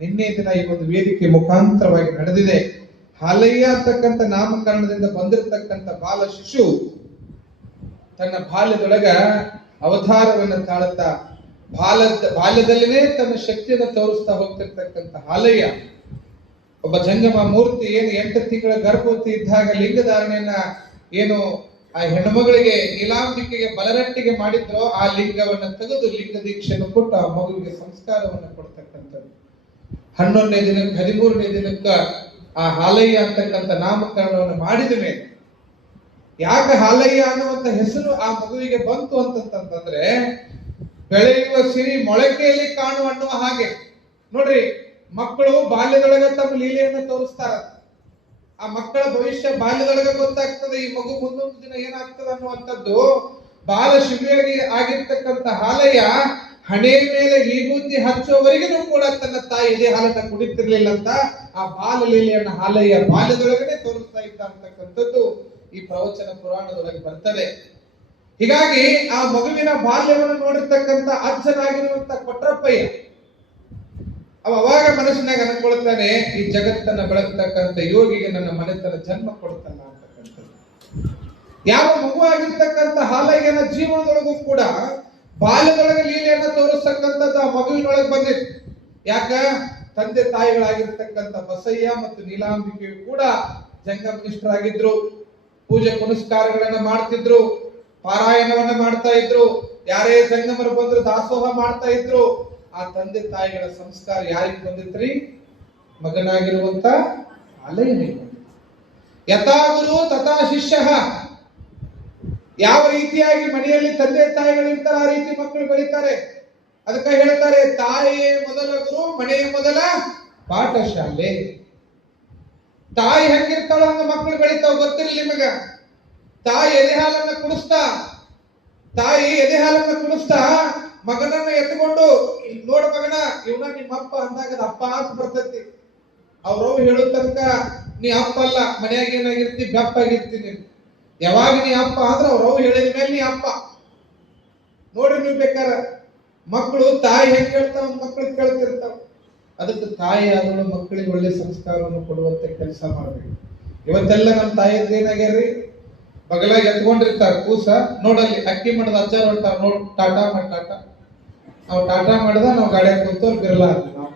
ನಿನ್ನೆ ದಿನ ಈ ಒಂದು ವೇದಿಕೆ ಮುಖಾಂತರವಾಗಿ ನಡೆದಿದೆ. ಹಾಲಯ್ಯ ಅಂತಕ್ಕಂಥ ನಾಮಕರಣದಿಂದ ಬಂದಿರತಕ್ಕಂಥ ಬಾಲ ಶಿಶು ತನ್ನ ಬಾಲ್ಯದೊಳಗ ಅವತಾರವನ್ನು ತಾಳುತ್ತಾ ಬಾಲ್ಯದಲ್ಲಿನೇ ತನ್ನ ಶಕ್ತಿಯನ್ನು ತೋರಿಸ್ತಾ ಹೋಗ್ತಿರ್ತಕ್ಕಂಥ ಹಾಲಯ್ಯ ಒಬ್ಬ ಜಂಗಮ ಮೂರ್ತಿ ಏನು 8 ತಿಂಗಳ ಗರ್ಭವತಿ ಇದ್ದಾಗ ಲಿಂಗಧಾರಣೆಯನ್ನ ಏನು ಆ ಹೆಣ್ಣುಮಗಳಿಗೆ ನೀಲಾಂಬಿಕೆಗೆ ಬಲರಟ್ಟಿಗೆ ಮಾಡಿದ್ರೋ ಆ ಲಿಂಗವನ್ನ ತೆಗೆದು ಲಿಂಗ ದೀಕ್ಷೆಯನ್ನು ಕೊಟ್ಟು ಆ ಮಗುವಿಗೆ ಸಂಸ್ಕಾರವನ್ನು ಕೊಡ್ತಕ್ಕಂಥದ್ದು. 11ನೇ ದಿನಕ್ಕೆ 13ನೇ ದಿನಕ್ಕ ಆ ಹಾಲಯ್ಯ ಅಂತಕ್ಕಂಥ ನಾಮಕರಣವನ್ನು ಮಾಡಿದ ಮೇಲೆ ಯಾಕೆ ಹಾಲಯ್ಯ ಅನ್ನುವಂತ ಹೆಸರು ಆ ಮಗುವಿಗೆ ಬಂತು ಅಂತಂತಂದ್ರೆ ಬೆಳೆಯುವ ಸಿರಿ ಮೊಳಕೆಯಲ್ಲಿ ಕಾಣುವ ಅನ್ನುವ ಹಾಗೆ. ನೋಡ್ರಿ, ಮಕ್ಕಳು ಬಾಲ್ಯದೊಳಗ ತಮ್ಮ ಲೀಲೆಯನ್ನು ತೋರಿಸ್ತಾರ. ಆ ಮಕ್ಕಳ ಭವಿಷ್ಯ ಬಾಲ್ಯದೊಳಗ ಗೊತ್ತಾಗ್ತದೆ. ಈ ಮಗು ಮುಂದೊಂದು ದಿನ ಏನಾಗ್ತದೆ ಅನ್ನುವಂಥದ್ದು ಬಾಲ ಶಿಬಿಯಾಗಿ ಆಗಿರ್ತಕ್ಕಂಥ ಹಾಲಯ್ಯ ಹಣೆ ಮೇಲೆ ವಿಭೂತಿ ಹಚ್ಚುವವರೆಗೂ ಕೂಡ ತನ್ನ ತಾಯಿ ಇದೇ ಹಾಲನ್ನ ಕುಡಿತಿರ್ಲಿಲ್ಲ ಅಂತ ಆ ಬಾಲ ಲೀಲೆಯನ್ನ ಹಾಲಯ್ಯ ಬಾಲ್ಯದೊಳಗನೆ ತೋರಿಸ್ತಾ ಇದ್ದ ಅಂತಕ್ಕಂಥದ್ದು ಈ ಪ್ರವಚನ ಪುರಾಣದೊಳಗೆ ಬರ್ತದೆ. ಹೀಗಾಗಿ ಆ ಮಗುವಿನ ಬಾಲ್ಯವನ್ನು ನೋಡಿರ್ತಕ್ಕಂಥ ಅಜ್ಜನಾಗಿರುವಂತ ಕೊಟ್ರಪ್ಪಯ್ಯ ಅವಾಗ ಮನಸ್ಸಿನಾಗ ಅನ್ಕೊಳ್ತಾನೆ, ಈ ಜಗತ್ತನ್ನ ಬೆಳಗ್ತಕ್ಕಂಥ ಯೋಗಿಗೆ ನನ್ನ ಮನೆತನ ಜನ್ಮ ಕೊಡ್ತಾನ ಅಂತಕ್ಕಂಥದ್ದು. ಯಾವ ಮಗು ಆಗಿರ್ತಕ್ಕಂಥ ಹಾಲಯ್ಯನ ಜೀವನದೊಳಗೂ ಕೂಡ ಬಾಲ್ಯದೊಳಗೆ ಲೀಲೆಯನ್ನ ತೋರಿಸ್ತಕ್ಕಂಥದ್ದು ಆ ಮಗುವಿನೊಳಗೆ ಬಂದಿತ್ತು. ಯಾಕ ತಂದೆ ತಾಯಿಗಳಾಗಿರ್ತಕ್ಕಂಥ ಬಸಯ್ಯ ಮತ್ತು ನೀಲಾಂಬಿಕೆಯು ಕೂಡ ಜಂಗಮನಿಷ್ಠರಾಗಿದ್ರು, ಪೂಜೆ ಪುನಸ್ಕಾರಗಳನ್ನ ಮಾಡ್ತಿದ್ರು, ಪಾರಾಯಣವನ್ನ ಮಾಡ್ತಾ ಇದ್ರು, ಯಾರೇ ಜಂಗಮರು ಬಂದ್ರು ದಾಸೋಹ ಮಾಡ್ತಾ ಇದ್ರು. ಆ ತಂದೆ ತಾಯಿಗಳ ಸಂಸ್ಕಾರ ಯಾರಿಗೆ ಬಂದಿತ್ರಿ? ಮಗನಾಗಿರುವಂತ ಹಾಲಯ್ಯನಿಗೆ. ಯಥಾ ಗುರು ತಥಾ ಶಿಷ್ಯ. ಯಾವ ರೀತಿಯಾಗಿ ಮನೆಯಲ್ಲಿ ತಂದೆ ತಾಯಿಗಳಿರ್ತಾರೆ ಆ ರೀತಿ ಮಕ್ಕಳು ಬೆಳೀತಾರೆ. ಅದಕ್ಕೆ ಹೇಳ್ತಾರೆ, ತಾಯಿಯೇ ಮೊದಲ ಗುರು, ಮನೆಯ ಮೊದಲ ಪಾಠಶಾಲೆ. ತಾಯಿ ಹೆಂಗಿರ್ತಾಳ ಹಂಗ ಮಕ್ಕಳು ಬೆಳಿತಾವ. ಗೊತ್ತಿರಲಿ ನಿಮಗ? ತಾಯಿ ಎದೆ ಹಾಲನ್ನ ಕುಡಿಸ್ತಾ ಮಗನನ್ನ ಎತ್ಕೊಂಡು, ನೋಡ ಮಗನ, ಇವನ ನಿಮ್ಮ ಅಪ್ಪ ಅಂದಾಗ ಅಪ್ಪ ಅಂತ ಬರ್ತೈತಿ. ಅವ್ರವ್ ಹೇಳೋ ತನಕ ನೀ ಅಪ್ಪ ಅಲ್ಲ, ಮನ್ಯಾಗ ಏನಾಗಿರ್ತಿ, ಬೆಪ್ಪಾಗಿರ್ತೀನಿ. ಯಾವಾಗ ನೀ ಅಪ್ಪ ಅಂದ್ರೆ ಅವ್ರವ್ ಹೇಳಿದ ಮೇಲೆ ನೀ ಅಪ್ಪ. ನೋಡ್ರಿ ನೀವು ಬೇಕಾರ ಮಕ್ಕಳು ತಾಯಿ ಹೆಂಗ್ ಹೇಳ್ತಾವ ಮಕ್ಕಳಿಗೆ ಕೇಳ್ತಿರ್ತಾವ. ಅದಕ್ಕೆ ತಾಯಿ ಆದಳು ಮಕ್ಕಳಿಗೆ ಒಳ್ಳೆ ಸಂಸ್ಕಾರವನ್ನು ಕೊಡುವಂತ ಕೆಲಸ ಮಾಡ್ಬೇಕು. ಇವತ್ತೆಲ್ಲ ನಮ್ಮ ತಾಯಿಯದ್ದು ಏನಾಗ್ಯಾರ್ರಿ, ಬಗಲಾಗ ಎತ್ಕೊಂಡಿರ್ತಾರ ಕೂಸ, ನೋಡಲ್ಲಿ ಅಕ್ಕಿ ಮಾಡದ ಅಜ್ಜಾರ ಹೊಂಟಾರ, ನೋಡ್ ಟಾಟಾ ಮಾಡಿ ಟಾಟಾ. ನಾವು ಟಾಟಾ ಮಾಡಿದ ನಾವು ಗಾಡಿಯಾಗ ಕೂತವ್ರು ಬಿರಲ್ಲ ಅಂತ ನಾವು.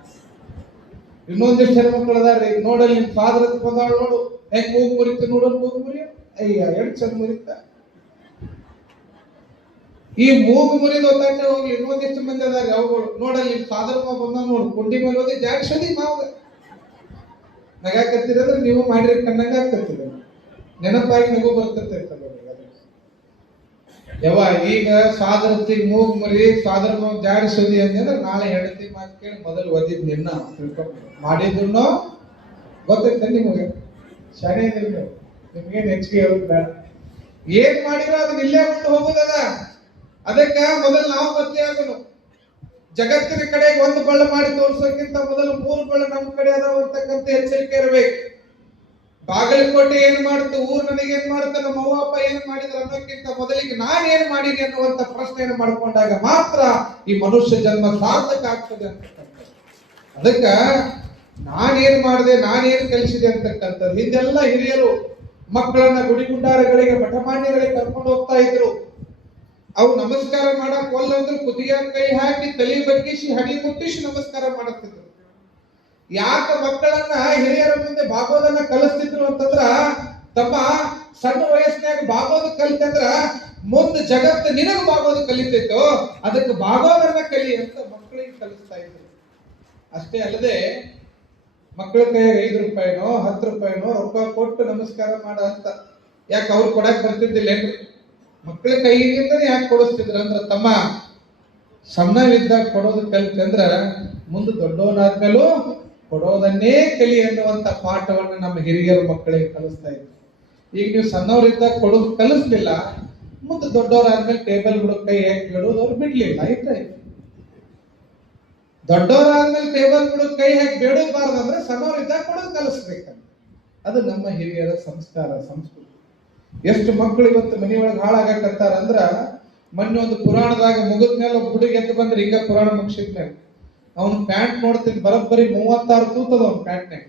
ಇನ್ನೊಂದಿಷ್ಟು ಹೆಣ್ಮಕ್ಳು ಅದಾರ್ರಿ, ನೋಡಲ್ಲಿ ನಿಮ್ ಫಾದರ್ ಬಂದಾಳ, ನೋಡು ಹೆಂಗ್ ಮೂಗು ಮುರಿತು, ನೋಡೋದು ಮೂಗು ಮುರಿಯ, ಅಯ್ಯ ಎಷ್ಟು ಚಂದ ಮುರಿತ. ಈ ಮೂಗು ಮುರಿದ ಒತ್ತಾಟ ಹೋಗ್ಲಿ, ಇನ್ನೊಂದಿಷ್ಟು ಮಂದಿ ಅದಾರ ಅವುಗಳು, ನೋಡಲ್ಲಿ ನಿಮ್ ಫಾದರ್ ಬಂದ ನೋಡು, ಕುಂಡಿ ಮೇಲೆ ಓದಿ ಜಾಡ್ಸೋದಿ ಮಾವ ನಗಾಕತ್ತಿರಂದ್ರೆ ನೀವು ಮಾಡಿರಿ ಕಣ್ಣಂಗ ಆಗ್ತಿರ್ತದೆ, ನೆನಪಾಗಿ ನಗು ಬರ್ತಿರ್ತೈತಲ್ಲ. ಯವ್ವ ಈಗ ಸಾದರತಿಗೆ ಮೂಗು ಮುರಿ ಸಾದರ ಜಾಡಿಸೋದಿ ಅಂದ್ರೆ ನಾಳೆ ಹೆಂಡತಿ ಮಾತು ಕೇಳಿ ಮೊದಲು ಓದಿದ್ ನಿನ್ನ ತಿಳ್ಕೊಂಡು ಮಾಡಿದ್ರು ಗೊತ್ತೈತೆ ನಿಮಗೆ. ಶಾಣೆ ನಿಮ್ಗೇನು ಹೆಚ್ಚಿಗೆ ಹೇಳೋದು ಬೇಡ. ಏನ್ ಮಾಡಿರೋ ಅದನ್ನ ಇಲ್ಲೇ ಬಿಟ್ಟು ಹೋಗುದದ. ಅದಕ್ಕ ಮೊದಲು ನಾವು ಬದಲಿ ಆಗೋನು. ಜಗತ್ತಿನ ಕಡೆಗೆ ಒಂದು ಬಳ್ಳ ಮಾಡಿ ತೋರ್ಸೋಕ್ಕಿಂತ ಮೊದಲು 3 ಬಳ್ಳ ನಮ್ಮ ಕಡೆ ಅದಾವ ಅಂತಕ್ಕಂಥ ಎಚ್ಚರಿಕೆ ಇರಬೇಕು. ಬಾಗಲಕೋಟೆ ಏನ್ ಮಾಡ್ತು, ಊರ್ ನನಗೆ ಏನ್ ಮಾಡುತ್ತೆ, ನಮ್ಮ ಅವ್ವ ಅಪ್ಪ ಏನ್ ಮಾಡಿದ್ರು ಅನ್ನೋಕ್ಕಿಂತ ಮೊದಲಿಗೆ ನಾನ್ ಏನ್ ಮಾಡೀನಿ ಅನ್ನುವಂತ ಪ್ರಶ್ನೆಯನ್ನು ಮಾಡ್ಕೊಂಡಾಗ ಮಾತ್ರ ಈ ಮನುಷ್ಯ ಜನ್ಮ ಸಾರ್ಥಕ ಆಗ್ತದೆ ಅಂತಕ್ಕಂಥದ್ದು. ಅದಕ್ಕ ನಾನೇನ್ ಮಾಡಿದೆ, ನಾನೇನ್ ಕಲಿಸಿದೆ ಅಂತಕ್ಕಂಥದ್ದು. ಹಿಂದೆಲ್ಲ ಹಿರಿಯರು ಮಕ್ಕಳನ್ನ ಗುಡಿಗುಂಡಾರಗಳಿಗೆ ಮಠಮಾನ್ಯಗಳಿಗೆ ಕರ್ಕೊಂಡು ಹೋಗ್ತಾ ಇದ್ರು. ಅವು ನಮಸ್ಕಾರ ಮಾಡಕ್ ಒಲ್ಲಂದ್ರೆ ಕುದಿಯ ಕೈ ಹಾಕಿ ತಲೆ ಬಗ್ಗಿಸಿ ಹಣಿ ಮುಟ್ಟಿಸಿ ನಮಸ್ಕಾರ ಮಾಡುತ್ತಿದ್ರು. ಯಾಕ ಮಕ್ಕಳನ್ನ ಹಿರಿಯರ ಮುಂದೆ ಬಾಗೋದನ್ನ ಕಲಿಸ್ತಿದ್ರು ಅಂತಂದ್ರ, ತಮ್ಮ ಸಣ್ಣ ವಯಸ್ಸಿನಾಗ ಬಾಗೋದು ಕಲಿತಂದ್ರ ಮುಂದೆ ಜಗತ್ತು ನಿನಗೆ ಬಾಗೋದು ಕಲಿತೈತೋ, ಅದಕ್ಕೆ ಬಾಗೋದನ್ನ ಕಲಿ ಅಂತ ಮಕ್ಕಳಿಗೆ ಕಲಿಸ್ತಾ ಇದ್ರು. ಅಷ್ಟೇ ಅಲ್ಲದೆ ಮಕ್ಕಳ ಕೈಯಾಗ 5 ರೂಪಾಯಿನೋ 10 ರೂಪಾಯಿನೋ ರೊಕ್ಕ ಕೊಟ್ಟು ನಮಸ್ಕಾರ ಮಾಡ ಅಂತ. ಯಾಕೆ ಅವ್ರು ಕೊಡಕ್ ಬರ್ತಿದ್ದಿಲ್ಲ? ಮಕ್ಕಳ ಕೈಯಿಂದನೇ ಯಾಕೆ ಕೊಡಿಸ್ತಿದ್ರು ಅಂದ್ರೆ, ತಮ್ಮ ಸಣ್ಣವಿದ್ದಾಗ ಕೊಡೋದು ಕಲಿತಂದ್ರ ಮುಂದೆ ದೊಡ್ಡವನಾದ್ಮೇಲೂ ಕೊಡೋದನ್ನೇ ಕಲಿ ಎನ್ನುವಂತ ಪಾಠವನ್ನು ನಮ್ಮ ಹಿರಿಯರು ಮಕ್ಕಳಿಗೆ ಕಲಿಸ್ತಾ ಇದ್ರು. ಈಗ ನೀವು ಸಣ್ಣವರಿದ್ದಾಗ ಕೊಡೋದು ಕಲಿಸ್ಲಿಲ್ಲ, ಮುಂದೆ ದೊಡ್ಡವರಾದ್ಮೇಲೆ ಟೇಬಲ್ ಬಿಡೋ ಕೈ ಹೇಗೆ ಬಿಡೋದು ಅವ್ರು ಬಿಡ್ಲಿಲ್ಲ. ಆಯ್ತಾ? ದೊಡ್ಡವರಾದ್ಮೇಲೆ ಟೇಬಲ್ ಬಿಡೋ ಕೈ ಹೇಗೆ ಬೇಡಬಾರ್ದು ಅಂದ್ರೆ ಸಣ್ಣವರಿದ್ದಾಗ ಕೊಡೋದು ಕಲಿಸ್ಬೇಕಂತ. ಅದು ನಮ್ಮ ಹಿರಿಯರ ಸಂಸ್ಕಾರ, ಸಂಸ್ಕೃತಿ. ಎಷ್ಟು ಮಕ್ಕಳು ಇವತ್ತು ಮನೆಯೊಳಗೆ ಹಾಳಾಗಕತ್ತಾರ ಅಂದ್ರ, ಮೊನ್ನೆ ಒಂದು ಪುರಾಣದಾಗ ಮುಗಿದ್ಮೇಲೆ ಒಬ್ಬ ಹುಡುಗ ಎದ್ದು ಬಂದ್ರೆ ಈಗ ಪುರಾಣ ಮುಗಿಸಿದ್ಮೇಲೆ ಅವ್ನ ಪ್ಯಾಂಟ್ ನೋಡ್ತೀನಿ ಬರೋಬ್ಬರಿ 36 ತೂತದ ಅವ್ನ ಪ್ಯಾಂಟ್ನಾಗ.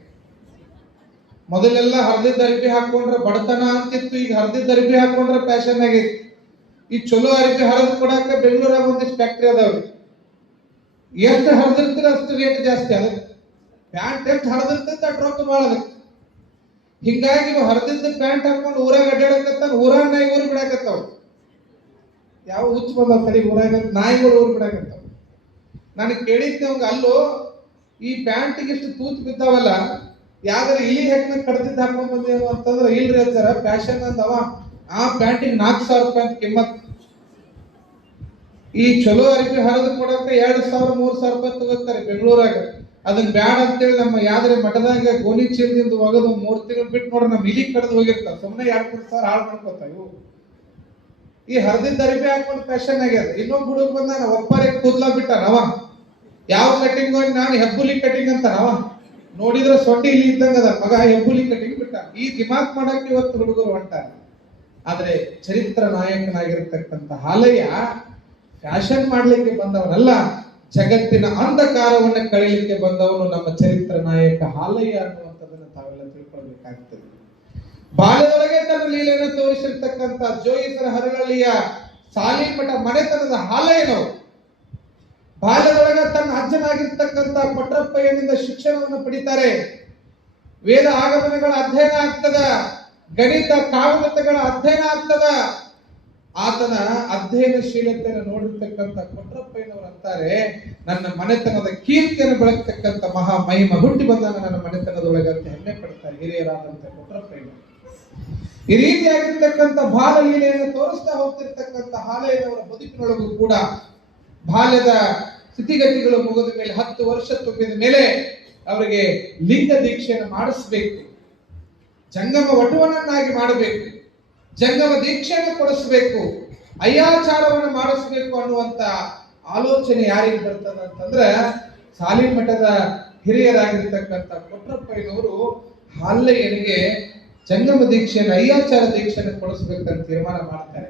ಮೊದಲೆಲ್ಲ ಹರಿದಿದ್ದ ಅರಿಬಿ ಹಾಕೊಂಡ್ರೆ ಬಡತನ ಅಂತಿತ್ತು, ಈಗ ಹರಿದಿದ್ದ ಅರಿಬಿ ಹಾಕೊಂಡ್ರೆ ಫ್ಯಾಷನ್ ಆಗೈತಿ. ಈ ಚಲೋ ಅರಿಬಿ ಹರಿದು ಕೊಡಾಕ ಬೆಂಗಳೂರಾಗ ಒಂದಿಷ್ಟು ಫ್ಯಾಕ್ಟ್ರಿ ಅದಾವ್ರಿ. ಎಷ್ಟು ಹರಿದಿರ್ತೀರ ಅಷ್ಟು ರೇಟ್ ಜಾಸ್ತಿ. ಅದಕ್ಕೆ ಪ್ಯಾಂಟ್ ಎಷ್ಟು ಹರಿದಿರ್ತೈತೆ ಅಷ್ಟು ರೊಕ್ಕ ಭಾಳ ಅದಕ್ಕೆ. ಹಿಂಗಾಗಿ ಇವ್ ಹರಿದಿದ್ದ ಪ್ಯಾಂಟ್ ಹಾಕೊಂಡು ಊರಾಗ ಅಡ್ಡಾಡಕತ್ತಾನ, ಊರಾಗ ನಾಯಿ ಊರ್ ಬಿಡಾಕತ್ತಾವ. ಯಾವ ಹುಚ್ಚ ಬಂದ ತಡಿ ಊರಾಗ ನಾಯಿಗಳು ಊರ್ ಬಿಡಾಕತ್ತಾವ. ನಾನು ಕೇಳಿದ್ದೆ ಅವಂಗ, ಅಲ್ಲೋ ಈ ಪ್ಯಾಂಟಿಗೆ ಇಷ್ಟು ತೂತು ಬಿದ್ದಾವಲ್ಲ, ಯಾವ್ದಾರ ಇಲಿ ಹೆಕ್ನ ಕಡ್ದಿದ್ದು ಹಾಕೊಂಡ್ ಬಂದೇನು ಅಂತಂದ್ರೆ, ಇಲ್ರಿ ಅಂತಾರ ಫ್ಯಾಷನ್ ಅಂದವ. ಆ ಪ್ಯಾಂಟಿಗೆ 4,000 ರೂಪಾಯಿ ಅಂತ ಕಿಮ್ಮತ್. ಈ ಚಲೋ ಅರಿಬಿ ಹರಿದು ಕೊಡಕ 2,000-3,000 ರೂಪಾಯಿ ತಗೋತಾರೆ ಬೆಂಗಳೂರಾಗ. ಅದನ್ನ ಬ್ಯಾಡ ಅಂತೇಳಿ ನಮ್ಮ ಯಾವ್ದಾರ ಮಠದಾಗ ಗೋಣಿ ಚೀಲದಿಂದ ಒಗದು 3 ತಿಂಗಳು ಬಿಟ್ಟು ನೋಡ್ರಿ ನಮ್ಮ ಇಲಿ ಕಡ್ದು ಹೋಗಿರ್ತಾವ. ಸುಮ್ಮನೆ 2-3 ಸಾವಿರ ಹಾಳು ಮಾಡ್ಕೋತಾವ ಇವು. ಈ ಹರಿದಿದ್ದ ಅರಿಬಿ ಹಾಕೊಂಡು ಫ್ಯಾಷನ್ ಆಗ್ಯದ. ಇನ್ನೊಬ್ಬ ಹುಡುಗ ಬಂದಾನ, ಒಪ್ಪಾರೆ ಕೂದ್ಲ ಬಿಟ್ಟ ನವ. ಯಾವ ಕಟಿಂಗ್ ನಾನು ಹೆಬ್ಬುಲಿ ಕಟಿಂಗ್ ಅಂತ ನವ. ನೋಡಿದ್ರೆ ಸೊಂಡಿ ಇಲ್ಲಿ ಇದ್ದಂಗ ಅದ ಮಗ, ಹೆಬ್ಬುಲಿ ಕಟಿಂಗ್ ಬಿಟ್ಟ. ಈ ದಿಮಾಕ್ ಮಾಡಕ್ಕೆ ಇವತ್ತು ಹುಡುಗರು ಹೊಂಟಾರ. ಆದ್ರೆ ಚರಿತ್ರ ನಾಯಕನಾಗಿರ್ತಕ್ಕಂಥ ಹಾಲಯ್ಯ ಫ್ಯಾಷನ್ ಮಾಡ್ಲಿಕ್ಕೆ ಬಂದವನಲ್ಲ, ಜಗತ್ತಿನ ಅಂಧಕಾರವನ್ನ ಕಳೀಲಿಕ್ಕೆ ಬಂದವನು ನಮ್ಮ ಚರಿತ್ರ ನಾಯಕ ಹಾಲಯ್ಯ ಅನ್ನುವಂಥದ್ದನ್ನು ತಾವೆಲ್ಲ ತಿಳ್ಕೊಳ್ಬೇಕಾಗ್ತದೆ. ಬಾಲ್ಯದೊಳಗೆ ತನ್ನ ಲೀಲೆಯನ್ನು ತೋರಿಸಿರ್ತಕ್ಕಂಥ ಜೋಯಿಸರ ಹರಳಳ್ಳಿಯ ಸಾಲಿಮಠ ಮನೆತನದ ಹಾಲಯ್ಯನವರು ಬಾಲ್ಯದೊಳಗೆ ತನ್ನ ಅಜ್ಜನಾಗಿರ್ತಕ್ಕಂಥ ಕೊಟ್ರಪ್ಪಯ್ಯನಿಂದ ಶಿಕ್ಷಣವನ್ನು ಪಡಿತಾರೆ. ವೇದ ಆಗಮನಗಳ ಅಧ್ಯಯನ ಆಗ್ತದ, ಗಣಿತ ಕಾವ್ಯಗಳ ಅಧ್ಯಯನ ಆಗ್ತದ. ಆತನ ಅಧ್ಯಯನಶೀಲತೆಯನ್ನು ನೋಡಿರ್ತಕ್ಕಂಥ ಕೊಟ್ರಪ್ಪಯ್ಯನವರು ಅಂತಾರೆ, ನನ್ನ ಮನೆತನದ ಕೀರ್ತಿಯನ್ನು ಬೆಳಗ್ತಕ್ಕಂಥ ಮಹಾ ಮಹಿಮ ಹುಟ್ಟಿ ಬಂದಾಗ ನನ್ನ ಮನೆತನದೊಳಗೆ ಅಂತ ಹೆಮ್ಮೆ ಪಡ್ತಾರೆ ಹಿರಿಯರಾದಂಥ ಕೊಟ್ರಪ್ಪಯ್ಯನವರು. ಈ ರೀತಿಯಾಗಿರ್ತಕ್ಕಂಥ ಬಾಲ ಲೀಲೆಯನ್ನು ತೋರಿಸ್ತಾ ಹೋಗ್ತಿರ್ತಕ್ಕಂಥ ಹಾಲಯ್ಯನವರ ಬದುಕಿನೊಳಗೂ ಕೂಡ ಬಾಲ್ಯದ ಸ್ಥಿತಿಗತಿಗಳು ಮುಗಿದ ಮೇಲೆ 10 ವರ್ಷ ತುಂಬಿದ ಮೇಲೆ ಅವರಿಗೆ ಲಿಂಗ ದೀಕ್ಷೆಯನ್ನು ಮಾಡಿಸಬೇಕು, ಜಂಗಮ ವಟುವನನ್ನಾಗಿ ಮಾಡಬೇಕು, ಜಂಗಮ ದೀಕ್ಷೆಯನ್ನು ಕೊಡಿಸಬೇಕು, ಅಯ್ಯಾಚಾರವನ್ನು ಮಾಡಿಸಬೇಕು ಅನ್ನುವಂತ ಆಲೋಚನೆ ಯಾರಿಗೆ ಬರ್ತದ ಅಂತಂದ್ರೆ, ಸಾಲಿನ್ ಮಠದ ಹಿರಿಯರಾಗಿರ್ತಕ್ಕಂಥ ಕೊಟ್ರಪ್ಪಯ್ಯನವರು ಹಾಲಯ್ಯನಿಗೆ ಜಂಗಮ ದೀಕ್ಷೆಯನ್ನು ಅಯ್ಯಾಚಾರ ದೀಕ್ಷೆಯನ್ನು ಕೊಡಿಸ್ಬೇಕಂತ ತೀರ್ಮಾನ ಮಾಡ್ತಾರೆ.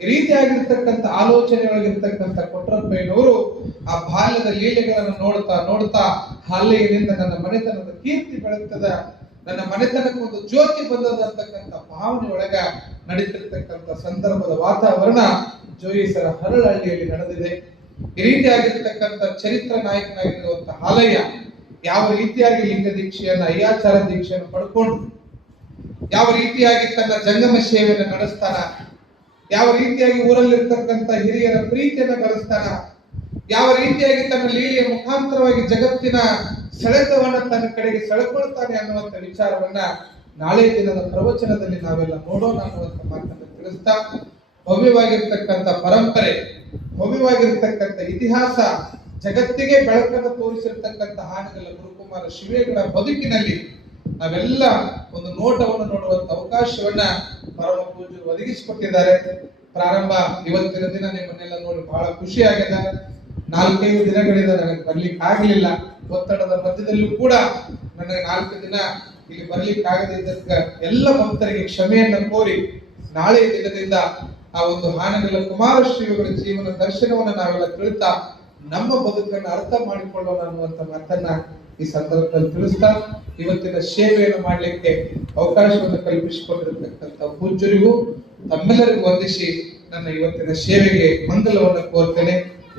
ಈ ರೀತಿಯಾಗಿರ್ತಕ್ಕಂಥ ಆಲೋಚನೆ ಒಳಗಿರ್ತಕ್ಕಂಥ ಕೊಟ್ರಪ್ಪಯ್ಯನವರು ಆ ಬಾಲ್ಯದ ಲೀಲೆಗಳನ್ನು ನೋಡ್ತಾ ನೋಡ್ತಾ ಹಾಲಯ್ಯನಿಂದ ನನ್ನ ಮನೆತನದ ಕೀರ್ತಿ ಬೆಳಗ್ತದ, ನನ್ನ ಮನೆತನಕ್ಕೆ ಒಂದು ಜ್ಯೋತಿ ಬಂದದ ಅಂತಕ್ಕಂಥ ಭಾವನೆ ಒಳಗ ನಡೀತಿರ್ತಕ್ಕಂಥ ಸಂದರ್ಭದ ವಾತಾವರಣ ಜೋಯಿಸರ ಹರಳಹಳ್ಳಿಯಲ್ಲಿ ನಡೆದಿದೆ. ಈ ರೀತಿಯಾಗಿರ್ತಕ್ಕಂಥ ಚರಿತ್ರ ನಾಯಕನಾಗಿರುವಂತಹ ಹಾಲಯ್ಯ ಯಾವ ರೀತಿಯಾಗಿ ಲಿಂಗ ದೀಕ್ಷೆಯನ್ನ ಅಯ್ಯಾಚಾರ ದೀಕ್ಷೆಯನ್ನು ಪಡ್ಕೊಂಡು ಯಾವ ರೀತಿಯಾಗಿ ತನ್ನ ಜಂಗಮ ಸೇವೆಯನ್ನು ನಡೆಸ್ತಾನ, ಯಾವ ರೀತಿಯಾಗಿ ಊರಲ್ಲಿರ್ತಕ್ಕಂಥ ಹಿರಿಯರ ಪ್ರೀತಿಯನ್ನು ಗಳಿಸ್ತಾನ, ಯಾವ ರೀತಿಯಾಗಿ ತನ್ನ ಲೀಲೆಯ ಮುಖಾಂತರವಾಗಿ ಜಗತ್ತಿನ ಸೆಳೆತವನ್ನ ತನ್ನ ಕಡೆಗೆ ಸೆಳೆಕೊಳ್ತಾನೆ ಅನ್ನುವಂಥ ವಿಚಾರವನ್ನ ನಾಳೆ ದಿನದ ಪ್ರವಚನದಲ್ಲಿ ನಾವೆಲ್ಲ ನೋಡೋಣ ಅನ್ನುವಂಥ ಮಾತನ್ನು ತಿಳಿಸ್ತಾ, ಭವ್ಯವಾಗಿರ್ತಕ್ಕಂಥ ಪರಂಪರೆ, ಭವ್ಯವಾಗಿರ್ತಕ್ಕಂಥ ಇತಿಹಾಸ, ಜಗತ್ತಿಗೆ ಬೆಳಕನ್ನು ತೋರಿಸಿರ್ತಕ್ಕಂಥ ಹಾನಗಲ್ಲ ಗುರುಕುಮಾರ ಶಿವೇಗೌಡ ಬದುಕಿನಲ್ಲಿ ನಾವೆಲ್ಲ ಒಂದು ನೋಟವನ್ನು ನೋಡುವಂತ ಅವಕಾಶವನ್ನ ಪರಮ ಪೂಜ್ಯರು ಒದಗಿಸಿಕೊಟ್ಟಿದ್ದಾರೆ. ಪ್ರಾರಂಭ ಇವತ್ತಿನ ದಿನ ನಿಮ್ಮನ್ನೆಲ್ಲ ನೋಡಿ ಬಹಳ ಖುಷಿ ಆಗಿದೆ. 4-5 ದಿನಗಳಿಂದ ನನಗೆ ಬರ್ಲಿಕ್ಕೆ ಆಗ್ಲಿಲ್ಲ. ಒತ್ತಡದ ಮಧ್ಯದಲ್ಲೂ ಕೂಡ ನನಗೆ 4 ದಿನ ಇಲ್ಲಿ ಬರ್ಲಿಕ್ಕೆ ಆಗದಿದ್ದಕ್ಕ ಎಲ್ಲ ಭಕ್ತರಿಗೆ ಕ್ಷಮೆಯನ್ನ ಕೋರಿ ನಾಳೆ ದಿನದಿಂದ ಆ ಒಂದು ಹಾನಗಲ್ಲ ಕುಮಾರಶ್ರೀಗಳ ಜೀವನ ದರ್ಶನವನ್ನು ನಾವೆಲ್ಲ ತಿಳಿತಾ ನಮ್ಮ ಬದುಕನ್ನು ಅರ್ಥ ಮಾಡಿಕೊಳ್ಳೋಣ ಅನ್ನುವಂಥ ಮಾತನ್ನ ಈ ಸಂದರ್ಭದಲ್ಲಿ ತಿಳಿಸ್ತಾ, ಇವತ್ತಿನ ಸೇವೆಯನ್ನು ಮಾಡಲಿಕ್ಕೆ ಅವಕಾಶವನ್ನು ಕಲ್ಪಿಸಿಕೊಂಡಿರ್ತಕ್ಕಂಥ ಪೂಜ್ಯರಿಗೂ ತಮ್ಮೆಲ್ಲರಿಗೂ ವಂದಿಸಿ ನನ್ನ ಇವತ್ತಿನ ಸೇವೆಗೆ ಮಂಗಲವನ್ನು ಕೋರ್ತೇನೆ.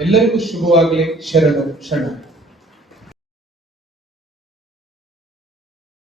ಎಲ್ಲರಿಗೂ ಶುಭವಾಗಲಿ. ಶರಣು ಶರಣ.